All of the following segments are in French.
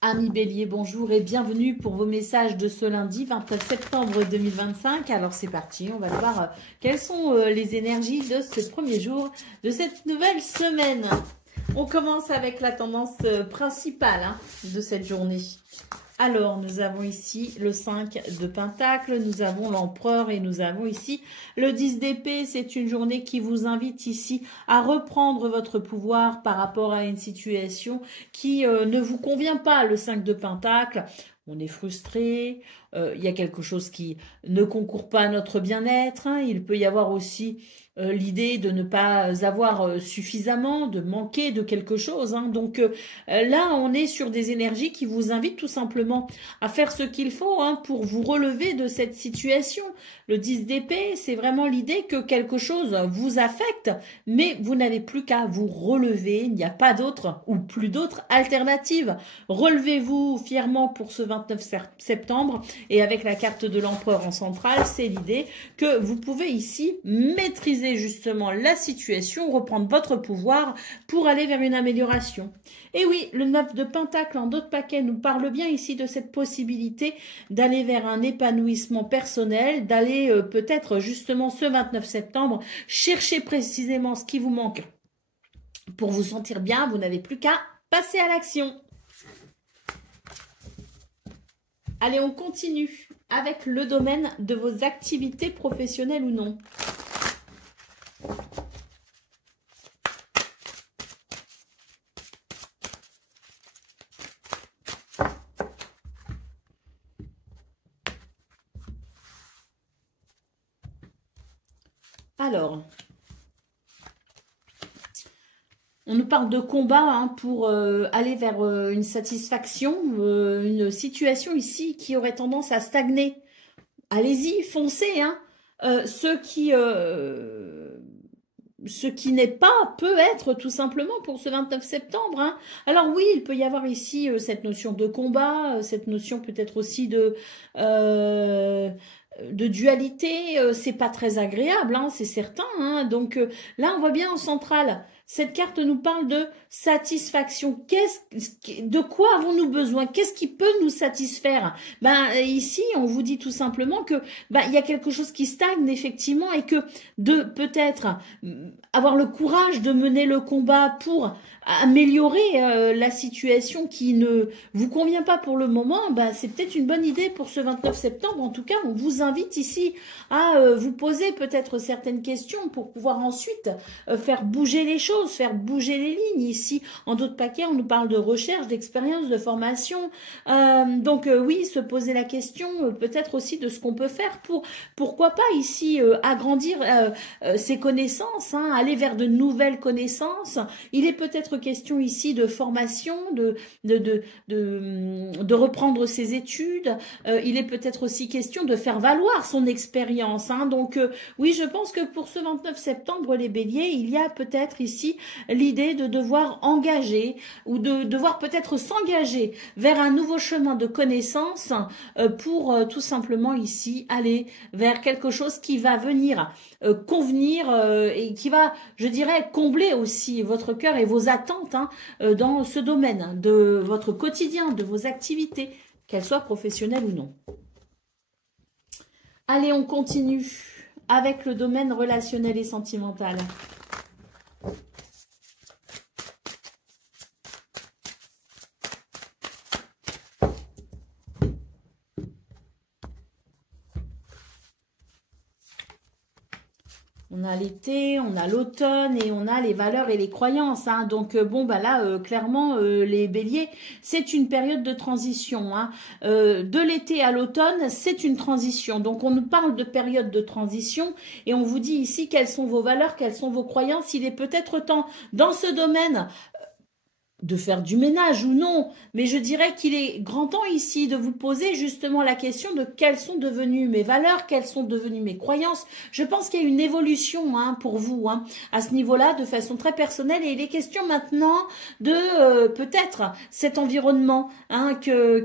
Amis Bélier, bonjour et bienvenue pour vos messages de ce lundi 29 septembre 2025. Alors c'est parti, on va voir quelles sont les énergies de ce premier jour de cette nouvelle semaine. On commence avec la tendance principale de cette journée. Alors, nous avons ici le 5 de Pentacle, nous avons l'Empereur et nous avons ici le 10 d'épée. C'est une journée qui vous invite ici à reprendre votre pouvoir par rapport à une situation qui ne vous convient pas. Le 5 de Pentacle, on est frustré, il y a quelque chose qui ne concourt pas à notre bien-être. Il peut y avoir aussi l'idée de ne pas avoir suffisamment, de manquer de quelque chose. Donc là, on est sur des énergies qui vous invitent tout simplement à faire ce qu'il faut pour vous relever de cette situation. Le 10 d'épée, c'est vraiment l'idée que quelque chose vous affecte, mais vous n'avez plus qu'à vous relever. Il n'y a pas d'autre ou plus d'autres alternatives. Relevez-vous fièrement pour ce 29 septembre. Et avec la carte de l'empereur en centrale, c'est l'idée que vous pouvez ici maîtriser justement la situation, reprendre votre pouvoir pour aller vers une amélioration. Et oui, le 9 de Pentacle en d'autres paquets nous parle bien ici de cette possibilité d'aller vers un épanouissement personnel, d'aller peut-être justement ce 29 septembre chercher précisément ce qui vous manque pour vous sentir bien. Vous n'avez plus qu'à passer à l'action. Allez, on continue avec le domaine de vos activités professionnelles ou non. Alors, on nous parle de combat pour aller vers une satisfaction, une situation ici qui aurait tendance à stagner. Allez-y, foncez. Ce qui n'est pas peut être tout simplement pour ce 29 septembre. Alors oui, il peut y avoir ici cette notion de combat, cette notion peut-être aussi de dualité. C'est pas très agréable, c'est certain. Donc là, on voit bien en centrale. Cette carte nous parle de satisfaction. De quoi avons-nous besoin? Qu'est-ce qui peut nous satisfaire? Ici, on vous dit tout simplement que il y a quelque chose qui stagne effectivement et que de peut-être avoir le courage de mener le combat pour améliorer la situation qui ne vous convient pas pour le moment, c'est peut-être une bonne idée pour ce 29 septembre. En tout cas, on vous invite ici à vous poser peut-être certaines questions pour pouvoir ensuite faire bouger les choses, faire bouger les lignes. Ici, en d'autres paquets, on nous parle de recherche, d'expérience, de formation. Donc oui, se poser la question peut-être aussi de ce qu'on peut faire pour, pourquoi pas ici, agrandir ses connaissances, aller vers de nouvelles connaissances. Il est peut-être question ici de formation, de reprendre ses études. Il est peut-être aussi question de faire valoir son expérience. Donc oui, je pense que pour ce 29 septembre, les béliers, il y a peut-être ici l'idée de devoir engager ou de devoir peut-être s'engager vers un nouveau chemin de connaissance pour tout simplement ici aller vers quelque chose qui va venir convenir et qui va, je dirais, combler aussi votre cœur et vos attentes dans ce domaine de votre quotidien, de vos activités, qu'elles soient professionnelles ou non. Allez, on continue avec le domaine relationnel et sentimental. On a l'été, on a l'automne et on a les valeurs et les croyances. Donc là, clairement, les béliers, c'est une période de transition. De l'été à l'automne, c'est une transition. Donc on nous parle de période de transition et on vous dit ici quelles sont vos valeurs, quelles sont vos croyances. Il est peut-être temps dans ce domaine de faire du ménage ou non, mais je dirais qu'il est grand temps ici de vous poser justement la question de quelles sont devenues mes valeurs, quelles sont devenues mes croyances. Je pense qu'il y a une évolution pour vous à ce niveau-là de façon très personnelle et il est question maintenant de peut-être cet environnement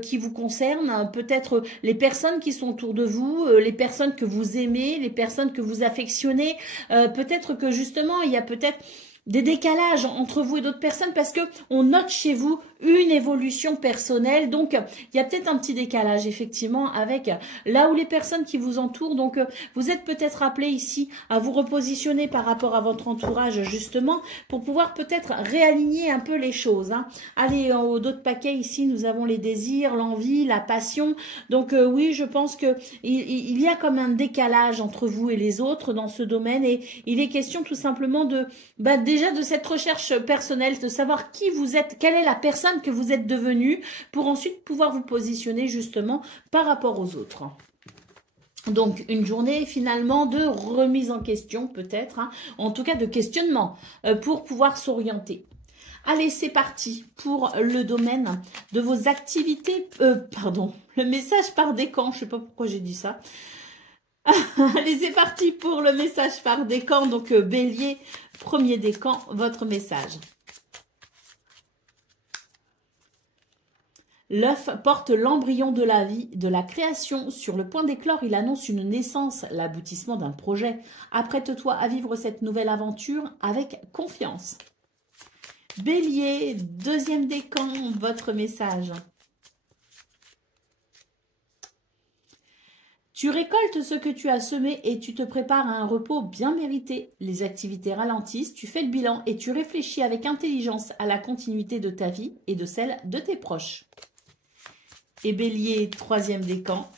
qui vous concerne, peut-être les personnes qui sont autour de vous, les personnes que vous aimez, les personnes que vous affectionnez, peut-être que justement il y a peut-être des décalages entre vous et d'autres personnes parce que on note chez vous une évolution personnelle. Donc, il y a peut-être un petit décalage, effectivement, avec là où les personnes qui vous entourent. Donc, vous êtes peut-être appelé ici à vous repositionner par rapport à votre entourage, justement, pour pouvoir peut-être réaligner un peu les choses. Hein. Allez, en haut d'autres paquets, ici, nous avons les désirs, l'envie, la passion. Donc, oui, je pense que il y a comme un décalage entre vous et les autres dans ce domaine. Et il est question tout simplement de... déjà de cette recherche personnelle, de savoir qui vous êtes, quelle est la personne que vous êtes devenu, pour ensuite pouvoir vous positionner justement par rapport aux autres. Donc, une journée finalement de remise en question peut-être, hein, en tout cas de questionnement, pour pouvoir s'orienter. Allez, c'est parti pour le domaine de vos activités, le message par décan, je ne sais pas pourquoi j'ai dit ça. Allez, c'est parti pour le message par décan. Donc, Bélier, premier décan, votre message. L'œuf porte l'embryon de la vie, de la création. Sur le point d'éclore, il annonce une naissance, l'aboutissement d'un projet. Apprête-toi à vivre cette nouvelle aventure avec confiance. Bélier, deuxième décan, votre message. Tu récoltes ce que tu as semé et tu te prépares à un repos bien mérité. Les activités ralentissent, tu fais le bilan et tu réfléchis avec intelligence à la continuité de ta vie et de celle de tes proches. Et Bélier, troisième décan.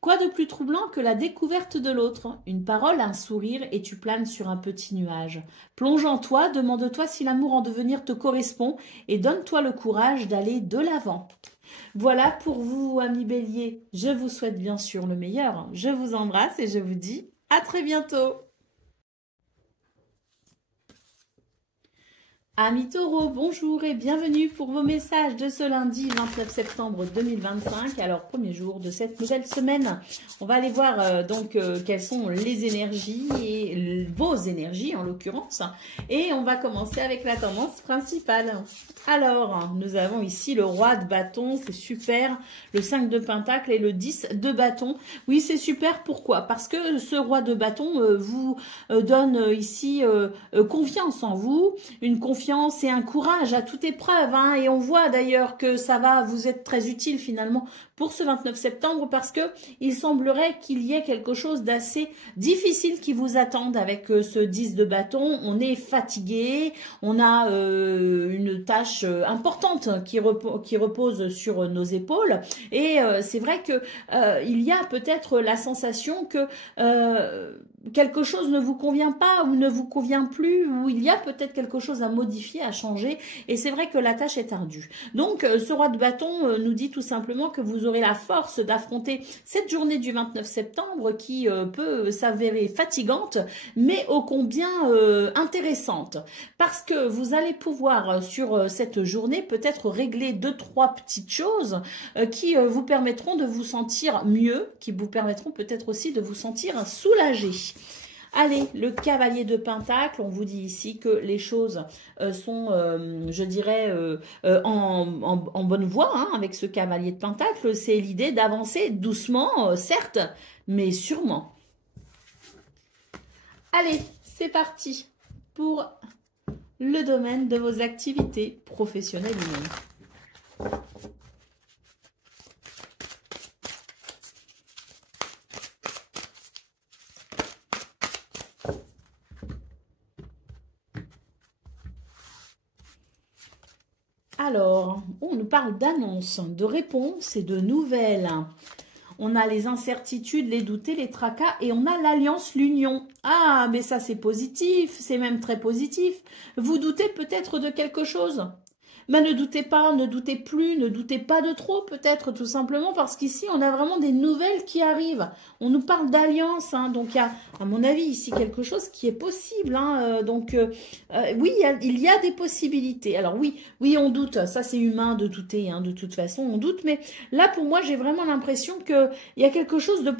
Quoi de plus troublant que la découverte de l'autre? Une parole, un sourire et tu planes sur un petit nuage. Plonge en toi, demande-toi si l'amour en devenir te correspond et donne-toi le courage d'aller de l'avant. Voilà pour vous, amis Bélier. Je vous souhaite bien sûr le meilleur. Je vous embrasse et je vous dis à très bientôt. Amis Taureaux, bonjour et bienvenue pour vos messages de ce lundi 29 septembre 2025. Alors, premier jour de cette nouvelle semaine. On va aller voir quelles sont les énergies et vos énergies en l'occurrence. Et on va commencer avec la tendance principale. Alors, nous avons ici le roi de bâton, c'est super. Le 5 de pentacle et le 10 de bâton. Oui, c'est super. Pourquoi? Parce que ce roi de bâton vous donne ici confiance en vous, une confiance et un courage à toute épreuve. Hein, et on voit d'ailleurs que ça va vous être très utile finalement pour ce 29 septembre parce que il semblerait qu'il y ait quelque chose d'assez difficile qui vous attende avec ce 10 de bâton. On est fatigué, on a une tâche importante qui repose sur nos épaules et c'est vrai que il y a peut-être la sensation que quelque chose ne vous convient pas ou ne vous convient plus, ou il y a peut-être quelque chose à modifier, à changer, et c'est vrai que la tâche est ardue. Donc, ce roi de bâton nous dit tout simplement que vous aurez la force d'affronter cette journée du 29 septembre qui peut s'avérer fatigante, mais ô combien intéressante, parce que vous allez pouvoir, sur cette journée, peut-être régler 2-3 petites choses qui vous permettront de vous sentir mieux, qui vous permettront peut-être aussi de vous sentir soulagé. Allez, le cavalier de pentacle, on vous dit ici que les choses sont, je dirais, en bonne voie hein, avec ce cavalier de pentacle. C'est l'idée d'avancer doucement, certes, mais sûrement. Allez, c'est parti pour le domaine de vos activités professionnelles humaines. Alors, on nous parle d'annonces, de réponses et de nouvelles. On a les incertitudes, les doutes, les tracas et on a l'alliance, l'union. Ah, mais ça c'est positif, c'est même très positif. Vous doutez peut-être de quelque chose? Ben, ne doutez pas, ne doutez plus, ne doutez pas de trop peut-être tout simplement parce qu'ici on a vraiment des nouvelles qui arrivent. On nous parle d'alliance, hein, donc il y a à mon avis ici quelque chose qui est possible. Hein, oui, il y a des possibilités. Alors oui, on doute, ça c'est humain de douter, hein, de toute façon on doute, mais là pour moi j'ai vraiment l'impression qu'il y a quelque chose de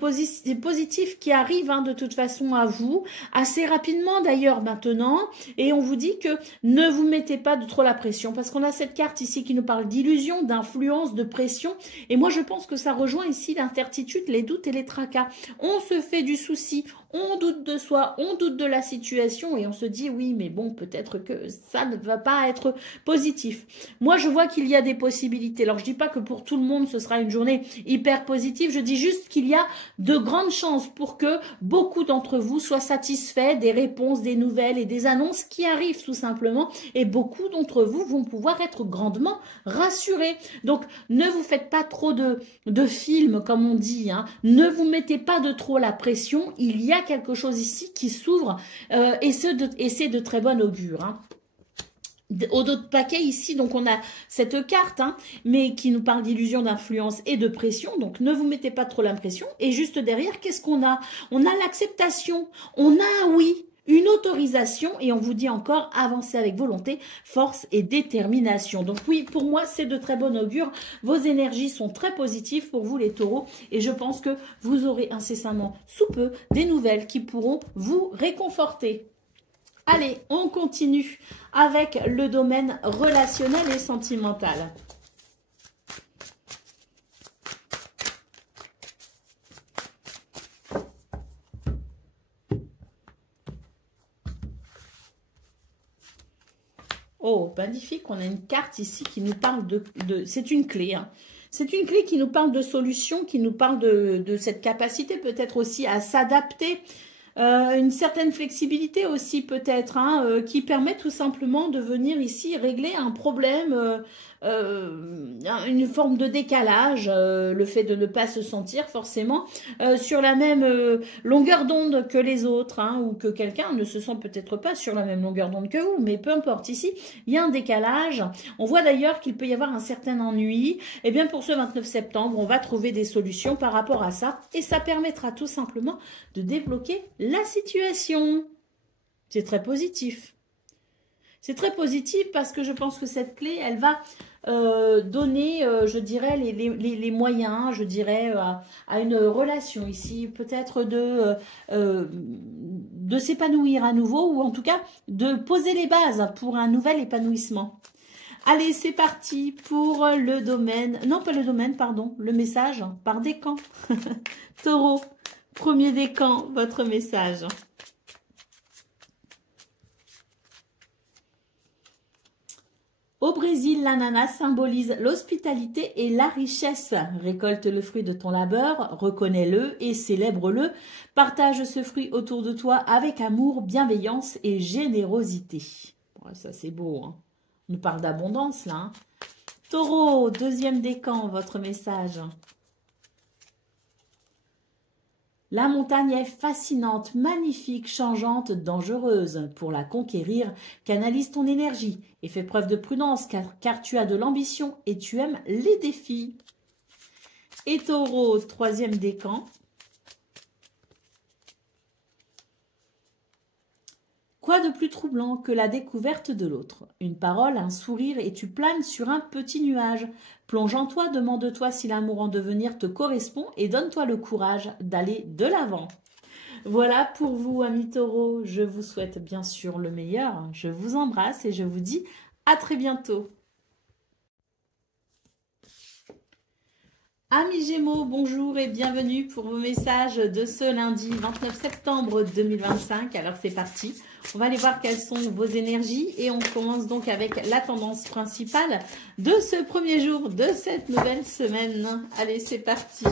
positif qui arrive hein, de toute façon à vous, assez rapidement d'ailleurs maintenant, et on vous dit que ne vous mettez pas de trop la pression parce qu'on a cette carte ici qui nous parle d'illusion, d'influence, de pression. Et moi, je pense que ça rejoint ici l'incertitude, les doutes et les tracas. On se fait du souci, on doute de soi, on doute de la situation et on se dit oui, mais bon, peut-être que ça ne va pas être positif. Moi, je vois qu'il y a des possibilités. Alors, je dis pas que pour tout le monde, ce sera une journée hyper positive. Je dis juste qu'il y a de grandes chances pour que beaucoup d'entre vous soient satisfaits des réponses, des nouvelles et des annonces qui arrivent tout simplement. Et beaucoup d'entre vous vont pouvoir être grandement rassurés. Donc, ne vous faites pas trop de films, comme on dit. Hein. Ne vous mettez pas de trop la pression. Il y a quelque chose ici qui s'ouvre et c'est de très bon augure. Hein. Au d'autres paquets ici, donc on a cette carte, hein, mais qui nous parle d'illusion, d'influence et de pression. Donc ne vous mettez pas trop l'impression. Et juste derrière, qu'est-ce qu'on a? On a l'acceptation, on a un oui, une autorisation et on vous dit encore avancer avec volonté, force et détermination. Donc oui, pour moi, c'est de très bon augure. Vos énergies sont très positives pour vous les taureaux et je pense que vous aurez incessamment sous peu des nouvelles qui pourront vous réconforter. Allez, on continue avec le domaine relationnel et sentimental. Oh, magnifique, on a une carte ici qui nous parle de c'est une clé, hein. C'est une clé qui nous parle de solutions, qui nous parle de cette capacité peut-être aussi à s'adapter. Une certaine flexibilité aussi peut-être, hein, qui permet tout simplement de venir ici régler un problème, une forme de décalage, le fait de ne pas se sentir forcément sur la même longueur d'onde que les autres, hein, ou que quelqu'un ne se sent peut-être pas sur la même longueur d'onde que vous, mais peu importe, ici, il y a un décalage. On voit d'ailleurs qu'il peut y avoir un certain ennui. Et bien pour ce 29 septembre, on va trouver des solutions par rapport à ça, et ça permettra tout simplement de débloquer la situation. C'est très positif. C'est très positif parce que je pense que cette clé, elle va donner, je dirais, les moyens, je dirais, à une relation ici, peut-être de s'épanouir à nouveau ou en tout cas de poser les bases pour un nouvel épanouissement. Allez, c'est parti pour le domaine, non pas le domaine, pardon, le message par décan. Taureau, premier décan, votre message. Au Brésil, l'ananas symbolise l'hospitalité et la richesse. Récolte le fruit de ton labeur, reconnais-le et célèbre-le. Partage ce fruit autour de toi avec amour, bienveillance et générosité. Bon, ça, c'est beau, hein. On nous parle d'abondance, là. Hein. Taureau, deuxième décan, votre message. La montagne est fascinante, magnifique, changeante, dangereuse. Pour la conquérir, canalise ton énergie et fais preuve de prudence car tu as de l'ambition et tu aimes les défis. Et Taureau, troisième décan. Quoi de plus troublant que la découverte de l'autre? Une parole, un sourire et tu planes sur un petit nuage. Plonge en toi, demande-toi si l'amour en devenir te correspond et donne-toi le courage d'aller de l'avant. Voilà pour vous, amis taureaux. Je vous souhaite bien sûr le meilleur. Je vous embrasse et je vous dis à très bientôt. Amis Gémeaux, bonjour et bienvenue pour vos messages de ce lundi 29 septembre 2025. Alors c'est parti, on va aller voir quelles sont vos énergies et on commence donc avec la tendance principale de ce premier jour de cette nouvelle semaine. Allez, c'est parti.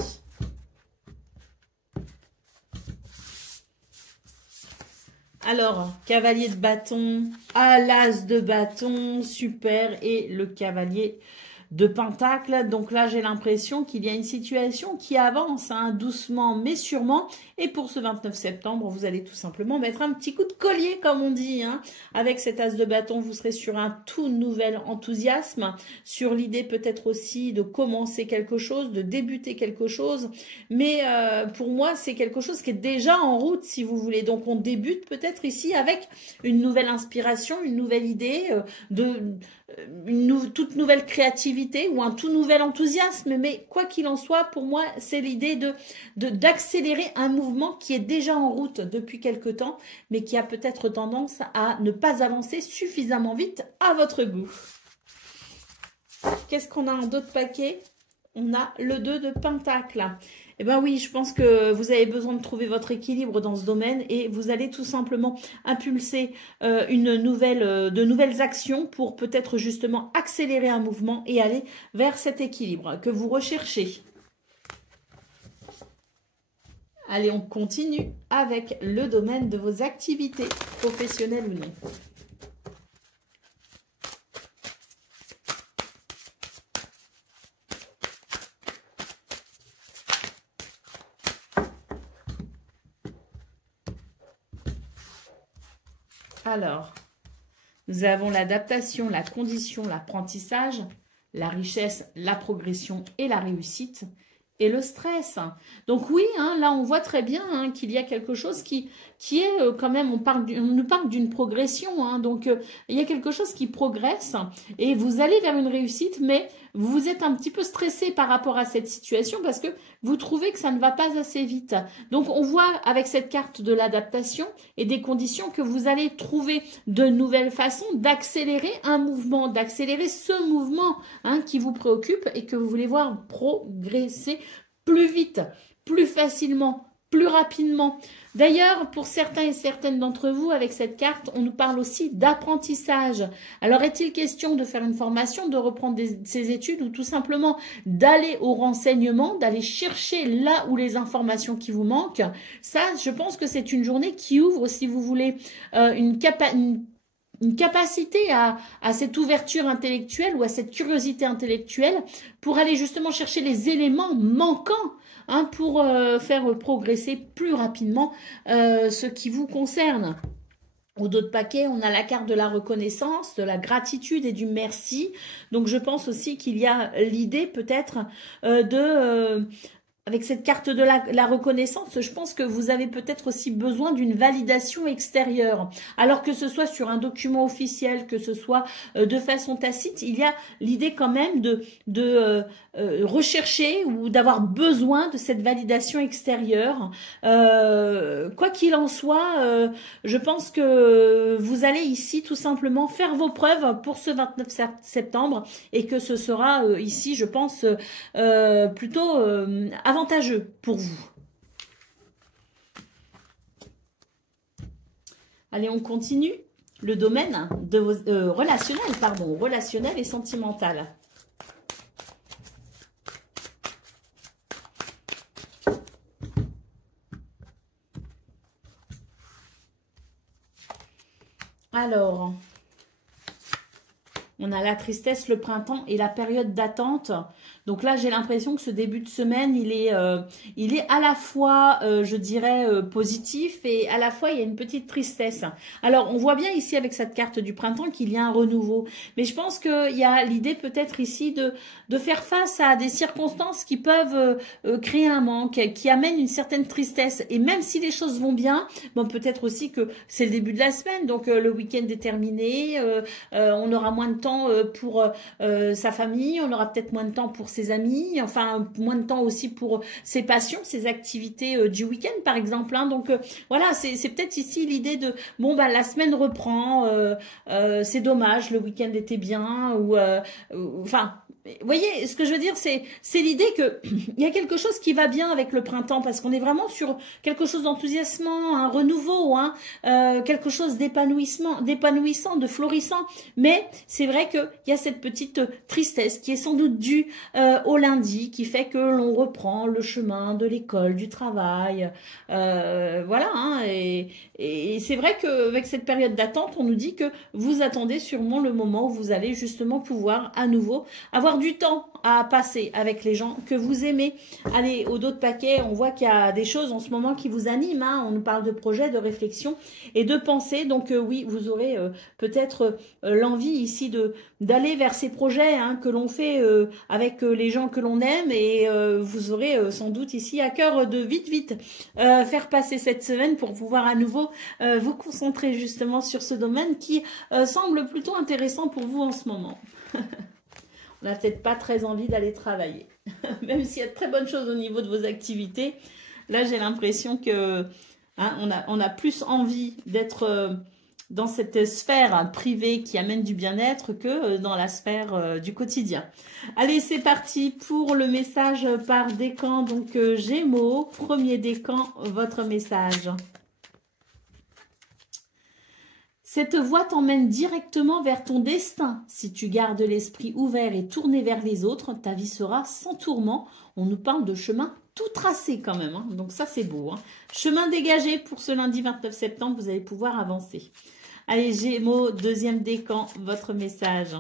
Alors, cavalier de bâton, à l'as de bâton, super, et le cavalier de pentacle. Donc là, j'ai l'impression qu'il y a une situation qui avance, hein, doucement mais sûrement. Et pour ce 29 septembre, vous allez tout simplement mettre un petit coup de collier, comme on dit. Hein. Avec cet as de bâton, vous serez sur un tout nouvel enthousiasme, sur l'idée peut-être aussi de commencer quelque chose, de débuter quelque chose. Mais pour moi, c'est quelque chose qui est déjà en route, si vous voulez. Donc, on débute peut-être ici avec une nouvelle inspiration, une nouvelle idée, toute nouvelle créativité ou un tout nouvel enthousiasme, mais quoi qu'il en soit, pour moi, c'est l'idée d'accélérer un mouvement qui est déjà en route depuis quelque temps, mais qui a peut-être tendance à ne pas avancer suffisamment vite à votre goût. Qu'est-ce qu'on a en d'autres paquets? On a le 2 de pentacle. Eh ben oui, je pense que vous avez besoin de trouver votre équilibre dans ce domaine et vous allez tout simplement impulser de nouvelles actions pour peut-être justement accélérer un mouvement et aller vers cet équilibre que vous recherchez. Allez, on continue avec le domaine de vos activités, professionnelles ou non. Alors, nous avons l'adaptation, la condition, l'apprentissage, la richesse, la progression et la réussite. Et le stress. Donc oui, hein, là on voit très bien hein, qu'il y a quelque chose qui est quand même, on nous parle d'une progression, hein, donc il y a quelque chose qui progresse et vous allez vers une réussite, mais vous êtes un petit peu stressé par rapport à cette situation parce que vous trouvez que ça ne va pas assez vite. Donc on voit avec cette carte de l'adaptation et des conditions que vous allez trouver de nouvelles façons d'accélérer un mouvement, d'accélérer ce mouvement hein, qui vous préoccupe et que vous voulez voir progresser plus vite, plus facilement, plus rapidement. D'ailleurs, pour certains et certaines d'entre vous, avec cette carte, on nous parle aussi d'apprentissage. Alors, est-il question de faire une formation, de reprendre ses études ou tout simplement d'aller au renseignement, d'aller chercher là où les informations qui vous manquent? Ça, je pense que c'est une journée qui ouvre, si vous voulez, une capacité à cette ouverture intellectuelle ou à cette curiosité intellectuelle pour aller justement chercher les éléments manquants hein, pour faire progresser plus rapidement ce qui vous concerne. Au dos de paquet, on a la carte de la reconnaissance, de la gratitude et du merci. Donc, je pense aussi qu'il y a l'idée peut-être avec cette carte de la reconnaissance, je pense que vous avez peut-être aussi besoin d'une validation extérieure. Alors que ce soit sur un document officiel, que ce soit de façon tacite, il y a l'idée quand même de rechercher ou d'avoir besoin de cette validation extérieure. Quoi qu'il en soit, je pense que vous allez ici tout simplement faire vos preuves pour ce 29 septembre et que ce sera ici, je pense, plutôt avantageux pour vous. Allez, on continue le domaine de vos relationnel et sentimental. Alors, on a la tristesse, le printemps et la période d'attente. Donc là, j'ai l'impression que ce début de semaine, il est à la fois, je dirais, positif et à la fois, il y a une petite tristesse. Alors, on voit bien ici avec cette carte du printemps qu'il y a un renouveau. Mais je pense qu'il y a l'idée peut-être ici de faire face à des circonstances qui peuvent créer un manque, qui amènent une certaine tristesse. Et même si les choses vont bien, bon, peut-être aussi que c'est le début de la semaine, donc le week-end est terminé, on aura moins de temps pour sa famille, on aura peut-être moins de temps pour ses amis, enfin moins de temps aussi pour ses passions, ses activités du week-end par exemple. Hein. Donc voilà, c'est peut-être ici l'idée de bon bah la semaine reprend, c'est dommage, le week-end était bien ou enfin. Vous voyez, ce que je veux dire, c'est l'idée que il y a quelque chose qui va bien avec le printemps parce qu'on est vraiment sur quelque chose d'enthousiasmant, un renouveau, hein, quelque chose d'épanouissant, de florissant. Mais c'est vrai qu'il y a cette petite tristesse qui est sans doute due au lundi, qui fait que l'on reprend le chemin de l'école, du travail, voilà. Hein, et c'est vrai qu'avec cette période d'attente, on nous dit que vous attendez sûrement le moment où vous allez justement pouvoir à nouveau avoir du temps à passer avec les gens que vous aimez. Allez, au dos de paquet, on voit qu'il y a des choses en ce moment qui vous animent. Hein. On nous parle de projets, de réflexion et de pensée. Donc oui, vous aurez peut-être l'envie ici d'aller vers ces projets hein, que l'on fait avec les gens que l'on aime. Et vous aurez sans doute ici à cœur de vite faire passer cette semaine pour pouvoir à nouveau vous concentrer justement sur ce domaine qui semble plutôt intéressant pour vous en ce moment. On n'a peut-être pas très envie d'aller travailler. Même s'il y a de très bonnes choses au niveau de vos activités, là j'ai l'impression que hein, on a plus envie d'être dans cette sphère privée qui amène du bien-être que dans la sphère du quotidien. Allez, c'est parti pour le message par décan. Donc, Gémeaux, premier décan, votre message. Cette voie t'emmène directement vers ton destin. Si tu gardes l'esprit ouvert et tourné vers les autres, ta vie sera sans tourment. On nous parle de chemin tout tracé quand même, hein. Donc ça c'est beau, hein. Chemin dégagé pour ce lundi 29 septembre, vous allez pouvoir avancer. Allez, Gémeaux, deuxième décan, votre message.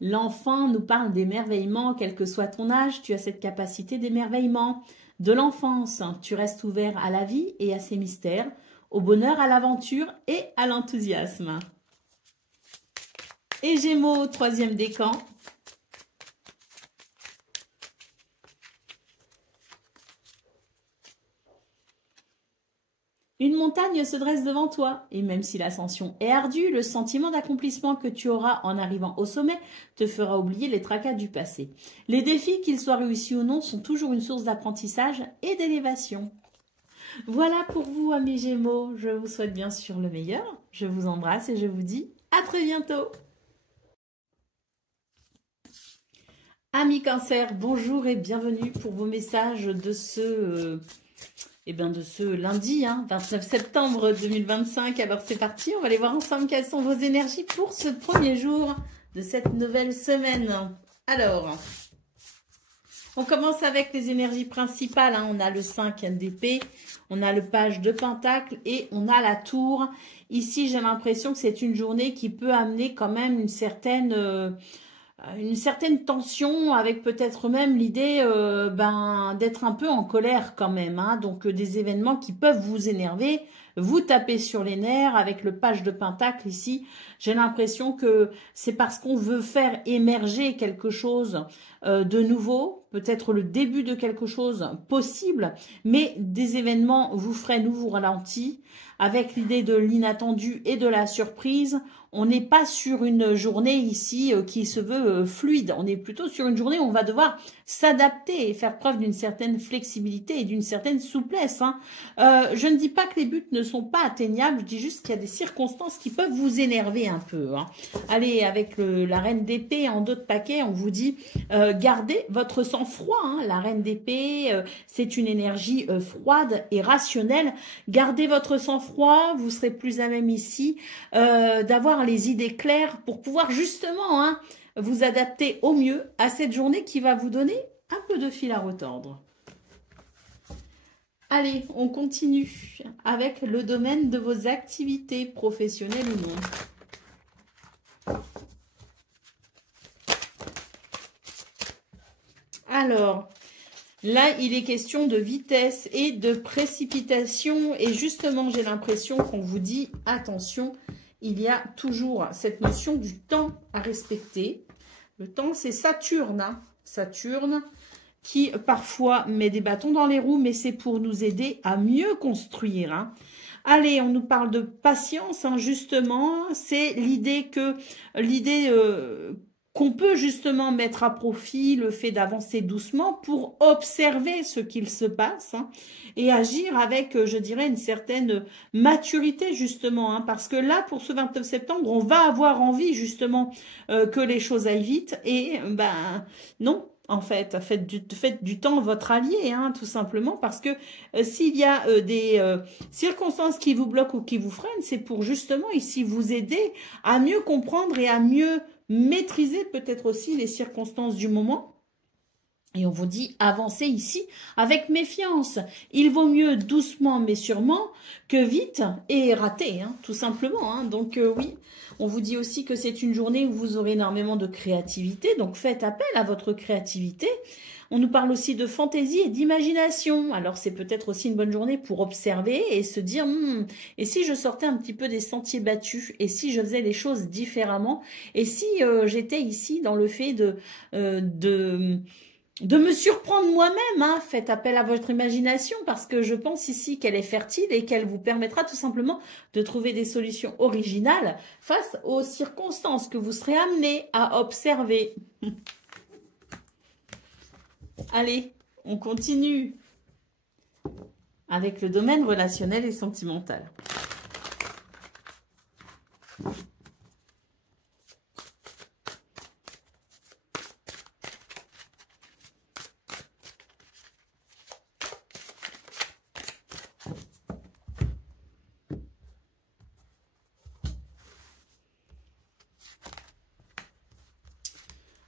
L'enfant nous parle d'émerveillement, quel que soit ton âge, tu as cette capacité d'émerveillement. De l'enfance, tu restes ouvert à la vie et à ses mystères, au bonheur, à l'aventure et à l'enthousiasme. Et Gémeaux, troisième décan. Une montagne se dresse devant toi, et même si l'ascension est ardue, le sentiment d'accomplissement que tu auras en arrivant au sommet te fera oublier les tracas du passé. Les défis, qu'ils soient réussis ou non, sont toujours une source d'apprentissage et d'élévation. Voilà pour vous, amis Gémeaux. Je vous souhaite bien sûr le meilleur. Je vous embrasse et je vous dis à très bientôt. Amis Cancer, bonjour et bienvenue pour vos messages de ce lundi, 29 septembre 2025. Alors c'est parti, on va aller voir ensemble quelles sont vos énergies pour ce premier jour de cette nouvelle semaine. Alors, on commence avec les énergies principales. On a le 5 d'épée, on a le page de pentacle et on a la tour. Ici, j'ai l'impression que c'est une journée qui peut amener quand même une certaine tension, avec peut-être même l'idée d'être un peu en colère quand même, hein. Donc des événements qui peuvent vous énerver, vous taper sur les nerfs. Avec le page de pentacle ici, j'ai l'impression que c'est parce qu'on veut faire émerger quelque chose de nouveau, peut-être le début de quelque chose possible, mais des événements vous freinent ou vous ralentissent. Avec l'idée de l'inattendu et de la surprise, on n'est pas sur une journée ici qui se veut fluide. On est plutôt sur une journée où on va devoir s'adapter et faire preuve d'une certaine flexibilité et d'une certaine souplesse, hein. Je ne dis pas que les buts ne sont pas atteignables, je dis juste qu'il y a des circonstances qui peuvent vous énerver un peu, hein. Allez, avec la reine d'épée en dos de paquet, on vous dit gardez votre sang-froid, hein. La reine d'épée, c'est une énergie froide et rationnelle. Gardez votre sang-froid, vous serez plus à même ici d'avoir les idées claires pour pouvoir justement vous adapter au mieux à cette journée qui va vous donner un peu de fil à retordre. Allez, on continue avec le domaine de vos activités professionnelles ou non. Alors, là, il est question de vitesse et de précipitation. Et justement, j'ai l'impression qu'on vous dit, attention, il y a toujours cette notion du temps à respecter. Le temps, c'est Saturne, hein. Saturne qui parfois met des bâtons dans les roues, mais c'est pour nous aider à mieux construire, hein. Allez, on nous parle de patience, hein, justement. C'est l'idée qu'on peut justement mettre à profit le fait d'avancer doucement pour observer ce qu'il se passe, hein, et agir avec, je dirais, une certaine maturité justement, hein, parce que là, pour ce 29 septembre, on va avoir envie justement que les choses aillent vite et non. En fait, faites du temps votre allié, hein, tout simplement, parce que s'il y a des circonstances qui vous bloquent ou qui vous freinent, c'est pour justement ici vous aider à mieux comprendre et à mieux maîtriser peut-être aussi les circonstances du moment. Et on vous dit, avancez ici avec méfiance. Il vaut mieux doucement mais sûrement que vite et raté, hein, tout simplement, hein. Donc oui, on vous dit aussi que c'est une journée où vous aurez énormément de créativité. Donc faites appel à votre créativité. On nous parle aussi de fantaisie et d'imagination. Alors c'est peut-être aussi une bonne journée pour observer et se dire, et si je sortais un petit peu des sentiers battus, et si je faisais les choses différemment, et si j'étais ici dans le fait de me surprendre moi-même, hein. Faites appel à votre imagination parce que je pense ici qu'elle est fertile et qu'elle vous permettra tout simplement de trouver des solutions originales face aux circonstances que vous serez amené à observer. Allez, on continue avec le domaine relationnel et sentimental.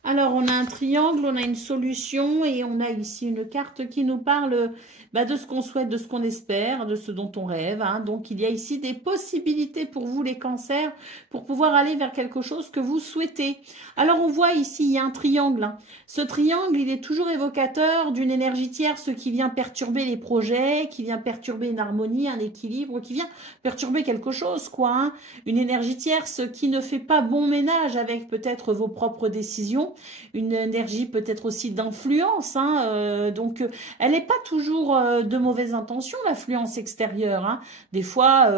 Alors, on a un triangle, on a une solution et on a ici une carte qui nous parle de ce qu'on souhaite, de ce qu'on espère, de ce dont on rêve. Hein. Donc, il y a ici des possibilités pour vous, les cancers, pour pouvoir aller vers quelque chose que vous souhaitez. Alors, on voit ici, il y a un triangle. Hein. Ce triangle, il est toujours évocateur d'une énergie tierce qui vient perturber les projets, qui vient perturber une harmonie, un équilibre, qui vient perturber quelque chose, quoi. Hein. Une énergie tierce qui ne fait pas bon ménage avec peut-être vos propres décisions. Une énergie peut-être aussi d'influence, hein, donc elle n'est pas toujours de mauvaise intention, l'influence extérieure. Hein. Des fois,